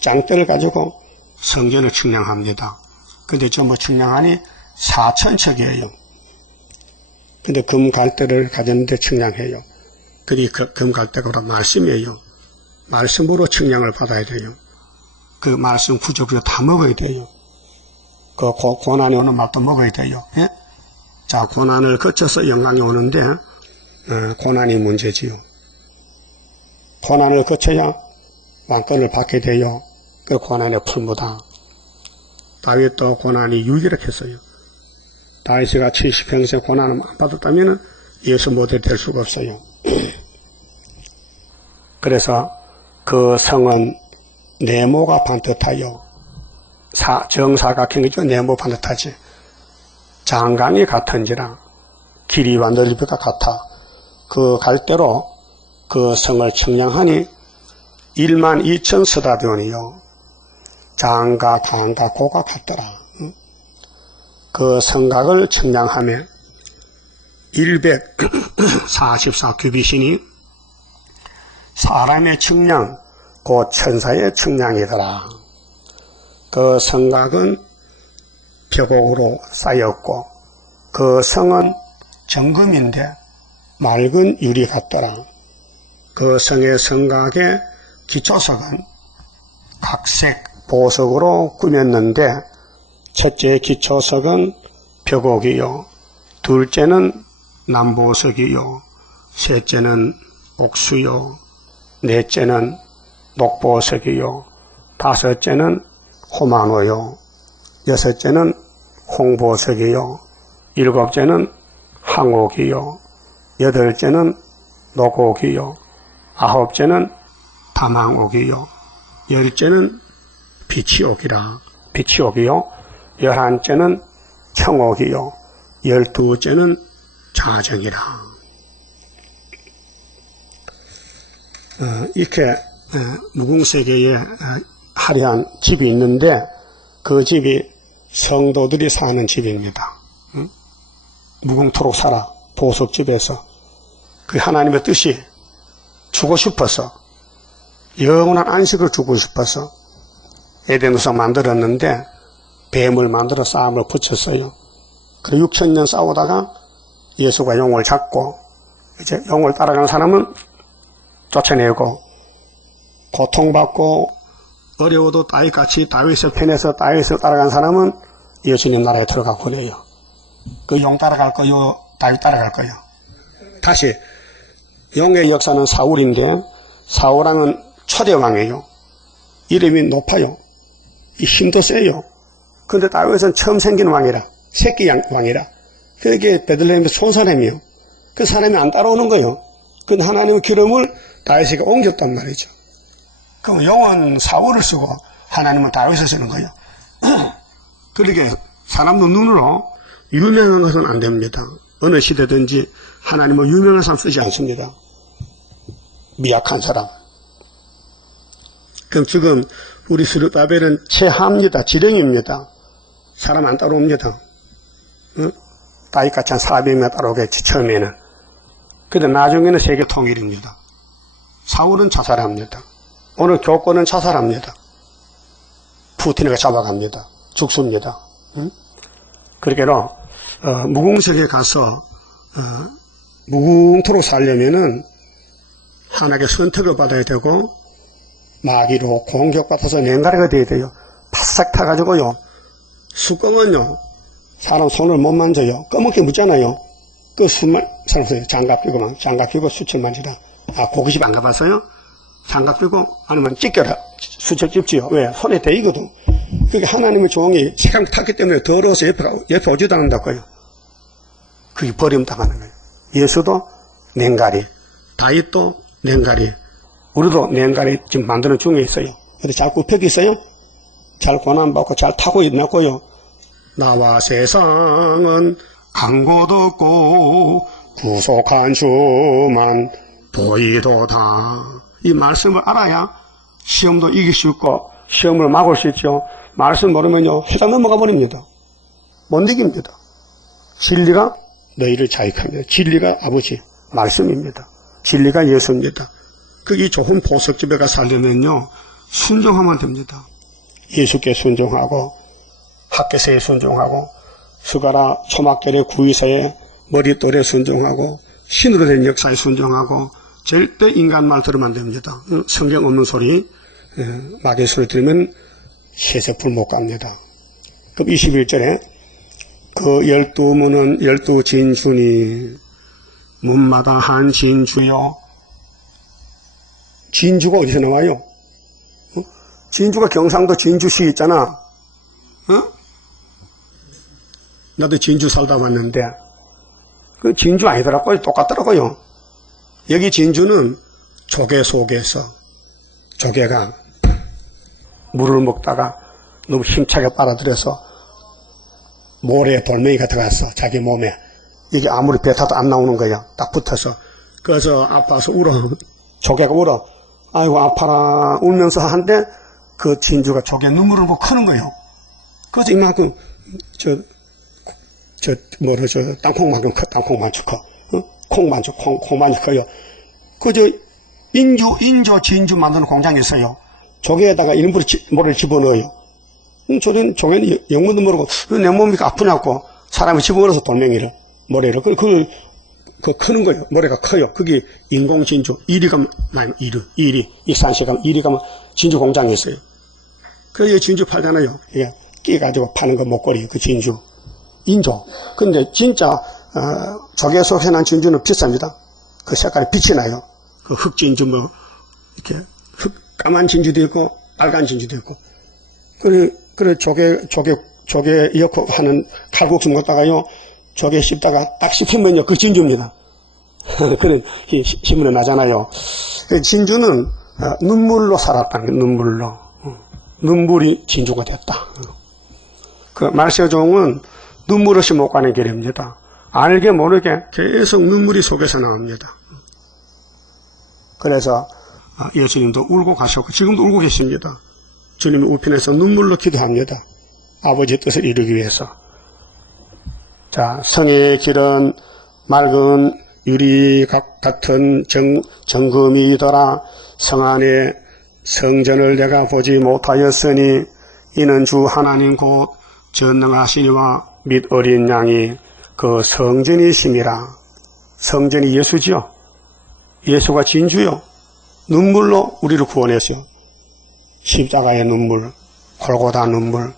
짱대를 가지고 성전을 측량합니다. 근데 전부 측량하니 4,000척이에요. 근데 금갈대를 가졌는데 측량해요. 그리 그 금갈대가 바로 말씀이에요. 말씀으로 측량을 받아야 돼요. 그 말씀 구조구조 다 먹어야 돼요. 그 고난이 오는 맛도 먹어야 돼요. 예? 자, 고난을 거쳐서 영광이 오는데 고난이 문제지요. 고난을 거쳐야 왕권을 받게 돼요. 그 고난의 풀무다. 다윗도 고난이 유일했어요. 다윗이가 70평생 고난을 안 받았다면 예수 모델이 될 수가 없어요. 그래서 그 성은 네모가 반듯하여 정사각형 거죠. 네모 반듯하지. 장강이 같은지라 길이와 넓이가 같아. 그 갈대로 그 성을 측량하니 12,000 스타디온이요. 장과 강과 고가 같더라. 그 성곽을 측량하며 144 규빗이니 사람의 측량, 곧 천사의 측량이더라. 그 성곽은 벽옥으로 쌓였고 그 성은 정금인데 맑은 유리 같더라. 그 성의 성곽의 기초석은 각색 보석으로 꾸몄는데 첫째 기초석은 벽옥이요, 둘째는 남보석이요, 셋째는 옥수요, 넷째는 녹보석이요, 다섯째는 호마노요, 여섯째는 홍보석이요, 일곱째는 항옥이요, 여덟째는 녹옥이요, 아홉째는 다망옥이요, 열째는 비치옥이라. 비치옥이요, 11째는 청옥이요, 12째는 자정이라. 이렇게 무궁세계에 화려한 집이 있는데 그 집이 성도들이 사는 집입니다. 무궁토록 살아. 보석집에서 그 하나님의 뜻이 주고 싶어서, 영원한 안식을 주고 싶어서 에덴 우상 만들었는데 뱀을 만들어 싸움을 붙였어요. 그리고 6,000년 싸우다가 예수가 용을 잡고 이제 용을 따라가는 사람은 쫓아내고, 고통받고 어려워도 다윗같이 다윗의 편에서 다윗을 따라간 사람은 예수님 나라에 들어가고 그래요. 그 용 따라갈 거요, 다윗 따라갈 거요? 다시, 용의 역사는 사울인데 사울왕은 초대왕이에요. 이름이 높아요. 이 힘도 세요. 근데 다윗은 처음 생긴 왕이라, 새끼 왕이라. 그게 베들레헴의 촌사람이에요. 그 사람이 안 따라오는 거예요. 근데 하나님의 기름을 다윗에게 옮겼단 말이죠. 그럼 용은 사울을 쓰고 하나님은 다윗을 쓰는 거예요. 그렇게 사람도 눈으로 유명한 것은 안 됩니다. 어느 시대든지 하나님은 유명한 사람 쓰지 않습니다. 미약한 사람. 그럼 지금 우리 스룹바벨은 최하입니다. 지령입니다. 사람 안 따라옵니다. 다윗같이 한 400명 따라오겠지, 처음에는. 근데 나중에는 세계 통일입니다. 사울은 자살합니다. 오늘 교권은 자살합니다. 푸틴이가 잡아갑니다. 죽습니다. 그러게로 무궁석에 가서 무궁토록 살려면은 하나님의 선택을 받아야 되고, 마귀로 공격받아서 냉가리가 돼야 돼요. 바싹 타가지고요. 수검은요, 사람 손을 못 만져요. 검게 묻잖아요. 그 수만 사람 써요. 장갑 끼고 수철 만지라. 아, 고깃집 안 가봤어요? 장갑 끼고 아니면 찢겨라. 수철 찝지요. 왜? 손에 대이거든. 그게 하나님의 종이 세상 탔기 때문에 더러워서 옆에 오지도 않는다고요. 그게 버림당하는 거예요. 예수도 냉가리, 다윗도 냉가리, 우리도 냉가리 지금 만드는 중에 있어요. 근데 잘 굽혀져 있어요? 잘 고난받고 잘 타고 있나고요? 나와 세상은 강고 덥고 구속한 주만 보이도다. 이 말씀을 알아야 시험도 이길 수 있고 시험을 막을 수 있죠. 말씀 모르면요, 회장 넘어가 버립니다. 못 이깁니다. 진리가 너희를 자유합니다. 진리가 아버지 말씀입니다. 진리가 예수입니다. 이 좋은 보석집에 가 살려면요, 순종하면 됩니다. 예수께 순종하고, 학개서에 순종하고, 스가랴 초막절의 구의사에 머릿돌에 순종하고, 신으로 된 역사에 순종하고, 절대 인간 말 들으면 안 됩니다. 성경 없는 소리, 마귀 소리 들으면 세세풀 못 갑니다. 그럼 21절에 그 12문은 12진주니 문마다 한 진주요. 진주가 어디서 나와요? 진주가 경상도 진주시 있잖아. 나도 진주 살다 왔는데 그 진주 아니더라고요. 똑같더라고요. 여기 진주는 조개 속에서 조개가 물을 먹다가 너무 힘차게 빨아들여서 모래에 돌멩이가 들어갔어. 자기 몸에. 이게 아무리 뱉어도 안 나오는 거야. 딱 붙어서. 그래서 아파서 울어. 조개가 울어. 아이고 아파라 울면서 한데 그 진주가 조개 눈물을 보고 크는 거예요. 그래서 이만큼 땅콩만큼 커. 땅콩만큼 커. 콩만큼 커요. 인조 진주 만드는 공장이 있어요. 조개에다가 일부러 모래를 집어넣어요. 조개는 영문도 모르고 내 몸이 아프냐고 사람이 집어넣어서 돌멩이를 모래를 그 크는 거예요. 모래가 커요. 그게 인공 진주. 이리 가면 익산시 가면 이리 가면 진주 공장이 있어요. 그래서 진주 팔잖아요. 이게 끼가지고 파는 거 목걸이 그 진주 인조. 근데 진짜 조개 속에 난 진주는 비쌉니다. 그 색깔이 빛이 나요. 그 흑진주 이렇게 까만 진주도 있고 빨간 진주도 있고. 그래 조개 이어코 하는 칼국수 먹다가요, 조개 씹다가 딱 씹히면요, 그 진주입니다. 그런 신문에 나잖아요. 진주는 눈물로 살았다는 거예요. 눈물로. 눈물이 진주가 됐다. 그 말세종은 눈물 없이 못 가는 길입니다. 알게 모르게 계속 눈물이 속에서 나옵니다. 그래서 예수님도 울고 가셨고 지금도 울고 계십니다. 주님이 우편에서 눈물로 기도합니다. 아버지 뜻을 이루기 위해서. 자, 성의 길은 맑은 유리 같은 정금이더라. 성 안에 성전을 내가 보지 못하였으니 이는 주 하나님 곧 전능하시니와 및 어린 양이 그 성전이심이라. 성전이 예수지요. 예수가 진주요. 눈물로 우리를 구원했어요. 십자가의 눈물, 골고다 눈물.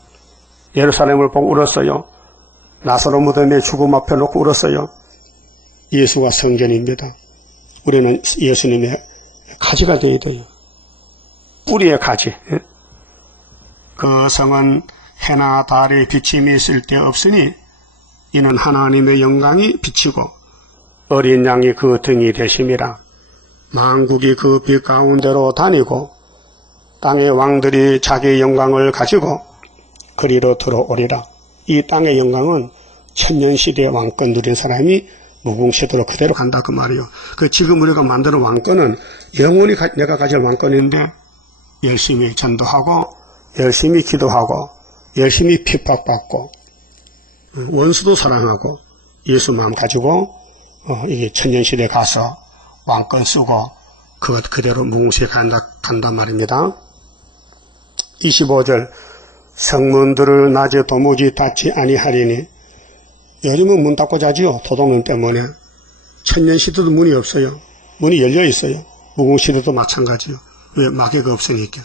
예루살렘을 보고 울었어요. 나사로 무덤에 죽음 앞에 놓고 울었어요. 예수가 성전입니다. 우리는 예수님의 가지가 되어야 돼요. 뿌리의 가지. 그 성은 해나 달의 비침이 쓸데없으니 이는 하나님의 영광이 비치고 어린 양이 그 등이 되심이라. 만국이 그 빛 가운데로 다니고 땅의 왕들이 자기의 영광을 가지고 그리로 들어오리라. 이 땅의 영광은 천년시대의 왕권 누린 사람이 무궁시대로 그대로 간다 그 말이요. 지금 우리가 만드는 왕권은 영원히 내가 가질 왕권인데 열심히 전도하고 열심히 기도하고 열심히 핍박받고 원수도 사랑하고 예수 마음 가지고 이게 천년시대에 가서 왕권 쓰고 그것 그대로 무궁시에 간단 말입니다. 25절 성문들을 낮에 도무지 닫지 아니하리니 요즘은 문 닫고 자지요. 도둑놈 때문에. 천년시대도 문이 없어요. 문이 열려 있어요. 무궁시대도 마찬가지요. 왜? 마귀가 없으니까.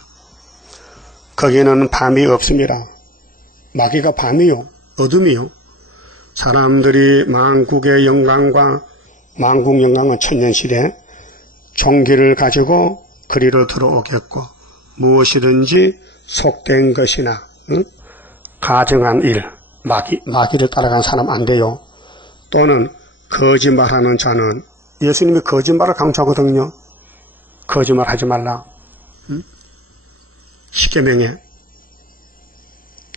거기는 밤이 없습니다. 마귀가 밤이요. 어둠이요. 사람들이 만국의 영광과 만국 영광은 천년시대 종기를 가지고 그리로 들어오겠고 무엇이든지 속된 것이나 가증한 일, 마귀를 따라간 사람 안 돼요. 또는 거짓말하는 자는 예수님이 거짓말을 강조하거든요. 거짓말하지 말라. 십계명에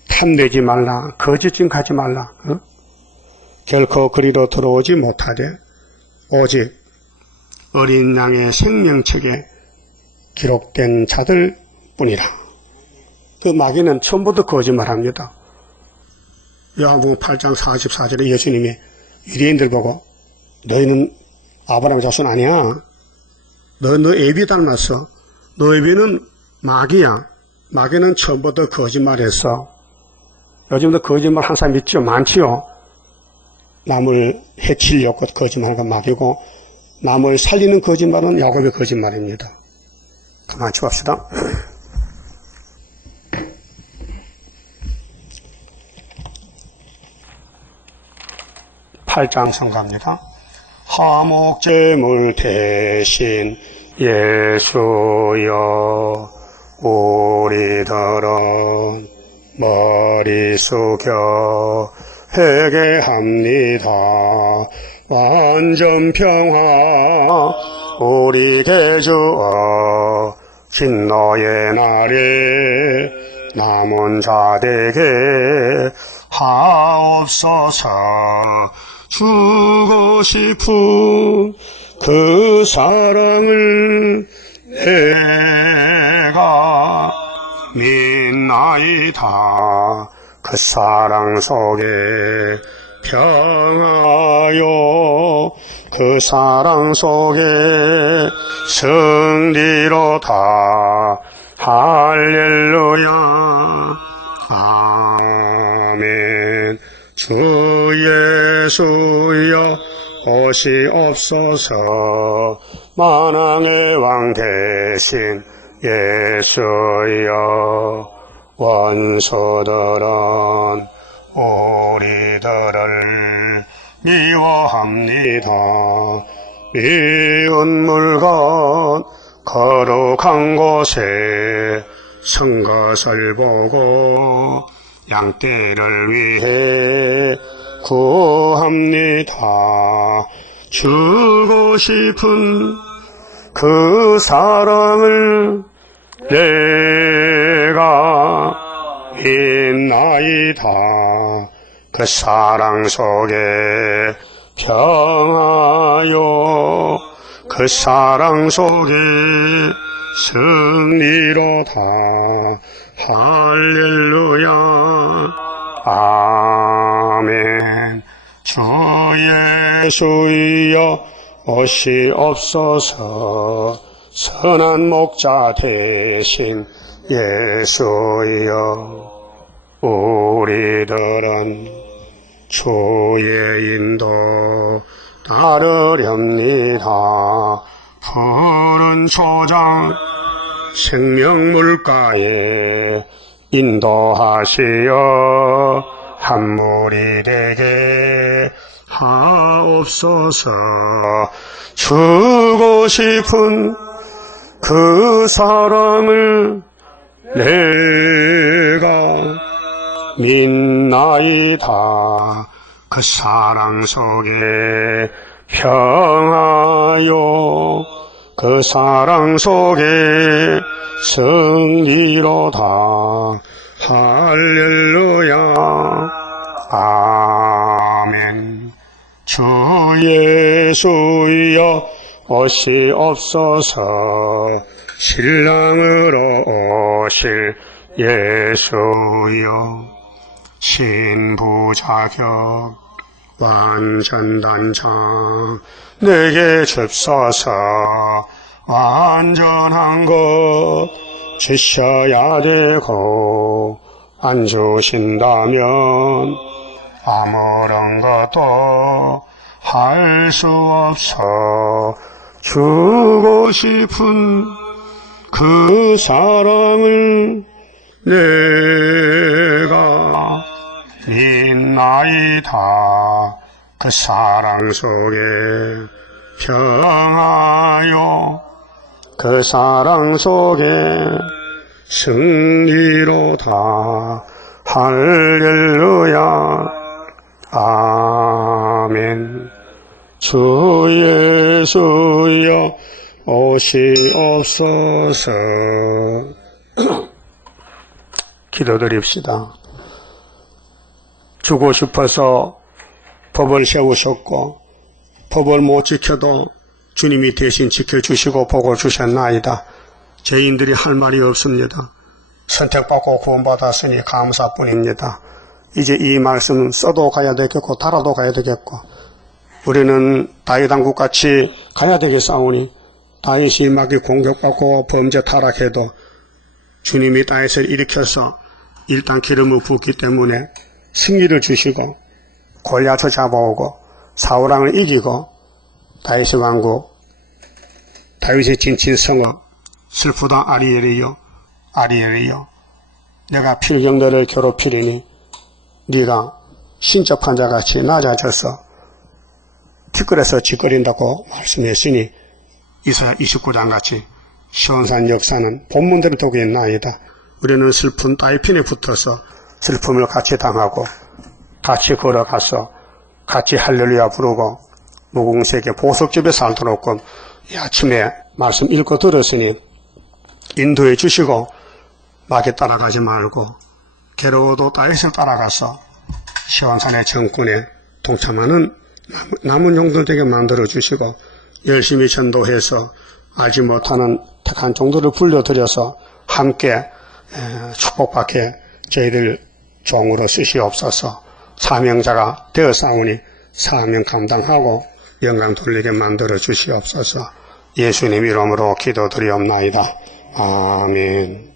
탐내지 말라. 거짓증 가지 말라. 결코 그리로 들어오지 못하되 오직 어린 양의 생명책에 기록된 자들 뿐이라. 그 마귀는 처음부터 거짓말합니다. 요한복음 8장 44절에 예수님이 유대인들 보고 너희는 아브라함의 자손 아니야. 너 애비 닮았어. 너 애비는 마귀야. 마귀는 처음부터 거짓말했어. 요즘도 거짓말 한 사람 있죠? 많지요? 남을 해치려고 거짓말하는 건 마귀고 남을 살리는 거짓말은 야곱의 거짓말입니다. 그만 치웁시다. 8장 성가입니다. 화목제물 대신 예수여 우리더러 머리 숙여 회개합니다. 완전 평화 우리에게 주어 긴 너의 날에 남은 자에게 하옵소서. 주고 싶은 그 사랑을 내가 믿나이다. 그 사랑 속에 평하여 그 사랑 속에 승리로다. 할렐루야. 아멘. 주 예수여 오시옵소서. 만왕의 왕 대신 예수여 원수들은 우리들을 미워합니다. 미운 물건 거룩한 곳에 선 것을 보고 양떼를 위해 구합니다. 주고 싶은 그 사랑을 내가 믿나이다. 그 사랑 속에 평하여 그 사랑 속에 승리로다. 할렐루야. 아멘. 주 예수여 오시옵소서. 선한 목자 대신 예수여, 우리들은 주의 인도 따르렵니다. 푸른 초장 생명물가에 인도하시어 한 무리 되게 하옵소서. 주고 싶은 그 사랑을 내가 믿나이다. 그 사랑 속에 평하여 그 사랑 속에 승리로다. 할렐루야. 아멘. 주 예수여, 오시옵소서. 신랑으로 오실 예수여, 신부자격 완전단장 내게 줍소서. 완전한 것 주셔야 되고, 안 주신다면 아무런 것도 할 수 없어. 주고 싶은 그 사랑을 내가 믿나이다. 그 사랑 속에 평하여 그 사랑 속에 승리로다. 할렐루야. 아멘. 주 예수여, 오시옵소서. 기도드립시다. 주고 싶어서 법을 세우셨고, 법을 못 지켜도 주님이 대신 지켜주시고 복을 주셨나이다. 죄인들이 할 말이 없습니다. 선택받고 구원받았으니 감사뿐입니다. 이제 이 말씀은 써도 가야 되겠고 달아도 가야 되겠고, 우리는 다윗 왕국같이 가야 되겠사오니, 다윗이 막이 공격받고 범죄 타락해도 주님이 다윗을 일으켜서 일단 기름을 붓기 때문에 승리를 주시고 골리앗을 잡아오고 사울왕을 이기고 다윗의 왕국, 다윗의 진친성어, 슬프다 아리엘이여, 아리엘이여, 내가 필경들을 괴롭히리니 네가 신접한 자같이 낮아져서 티끌에서 짓거린다고 말씀했으니, 이사야 29장 같이 시온산 역사는 본문대로 되고 있나이다. 우리는 슬픈 다윗편에 붙어서 슬픔을 같이 당하고 같이 걸어가서 같이 할렐루야 부르고 무궁색의 보석집에 살도록끔 이 아침에 말씀 읽고 들었으니 인도해 주시고 막에 따라가지 말고 괴로워도 다윗을 따라가서 시온산의 정권에 동참하는 남은 종들 되게 만들어 주시고, 열심히 전도해서 알지 못하는 택한 종들을 불러들여서 함께 축복받게 저희들 종으로 쓰시옵소서. 사명자가 되었사오니 사명 감당하고 영광 돌리게 만들어 주시옵소서. 예수님 이름으로 기도드리옵나이다. 아멘.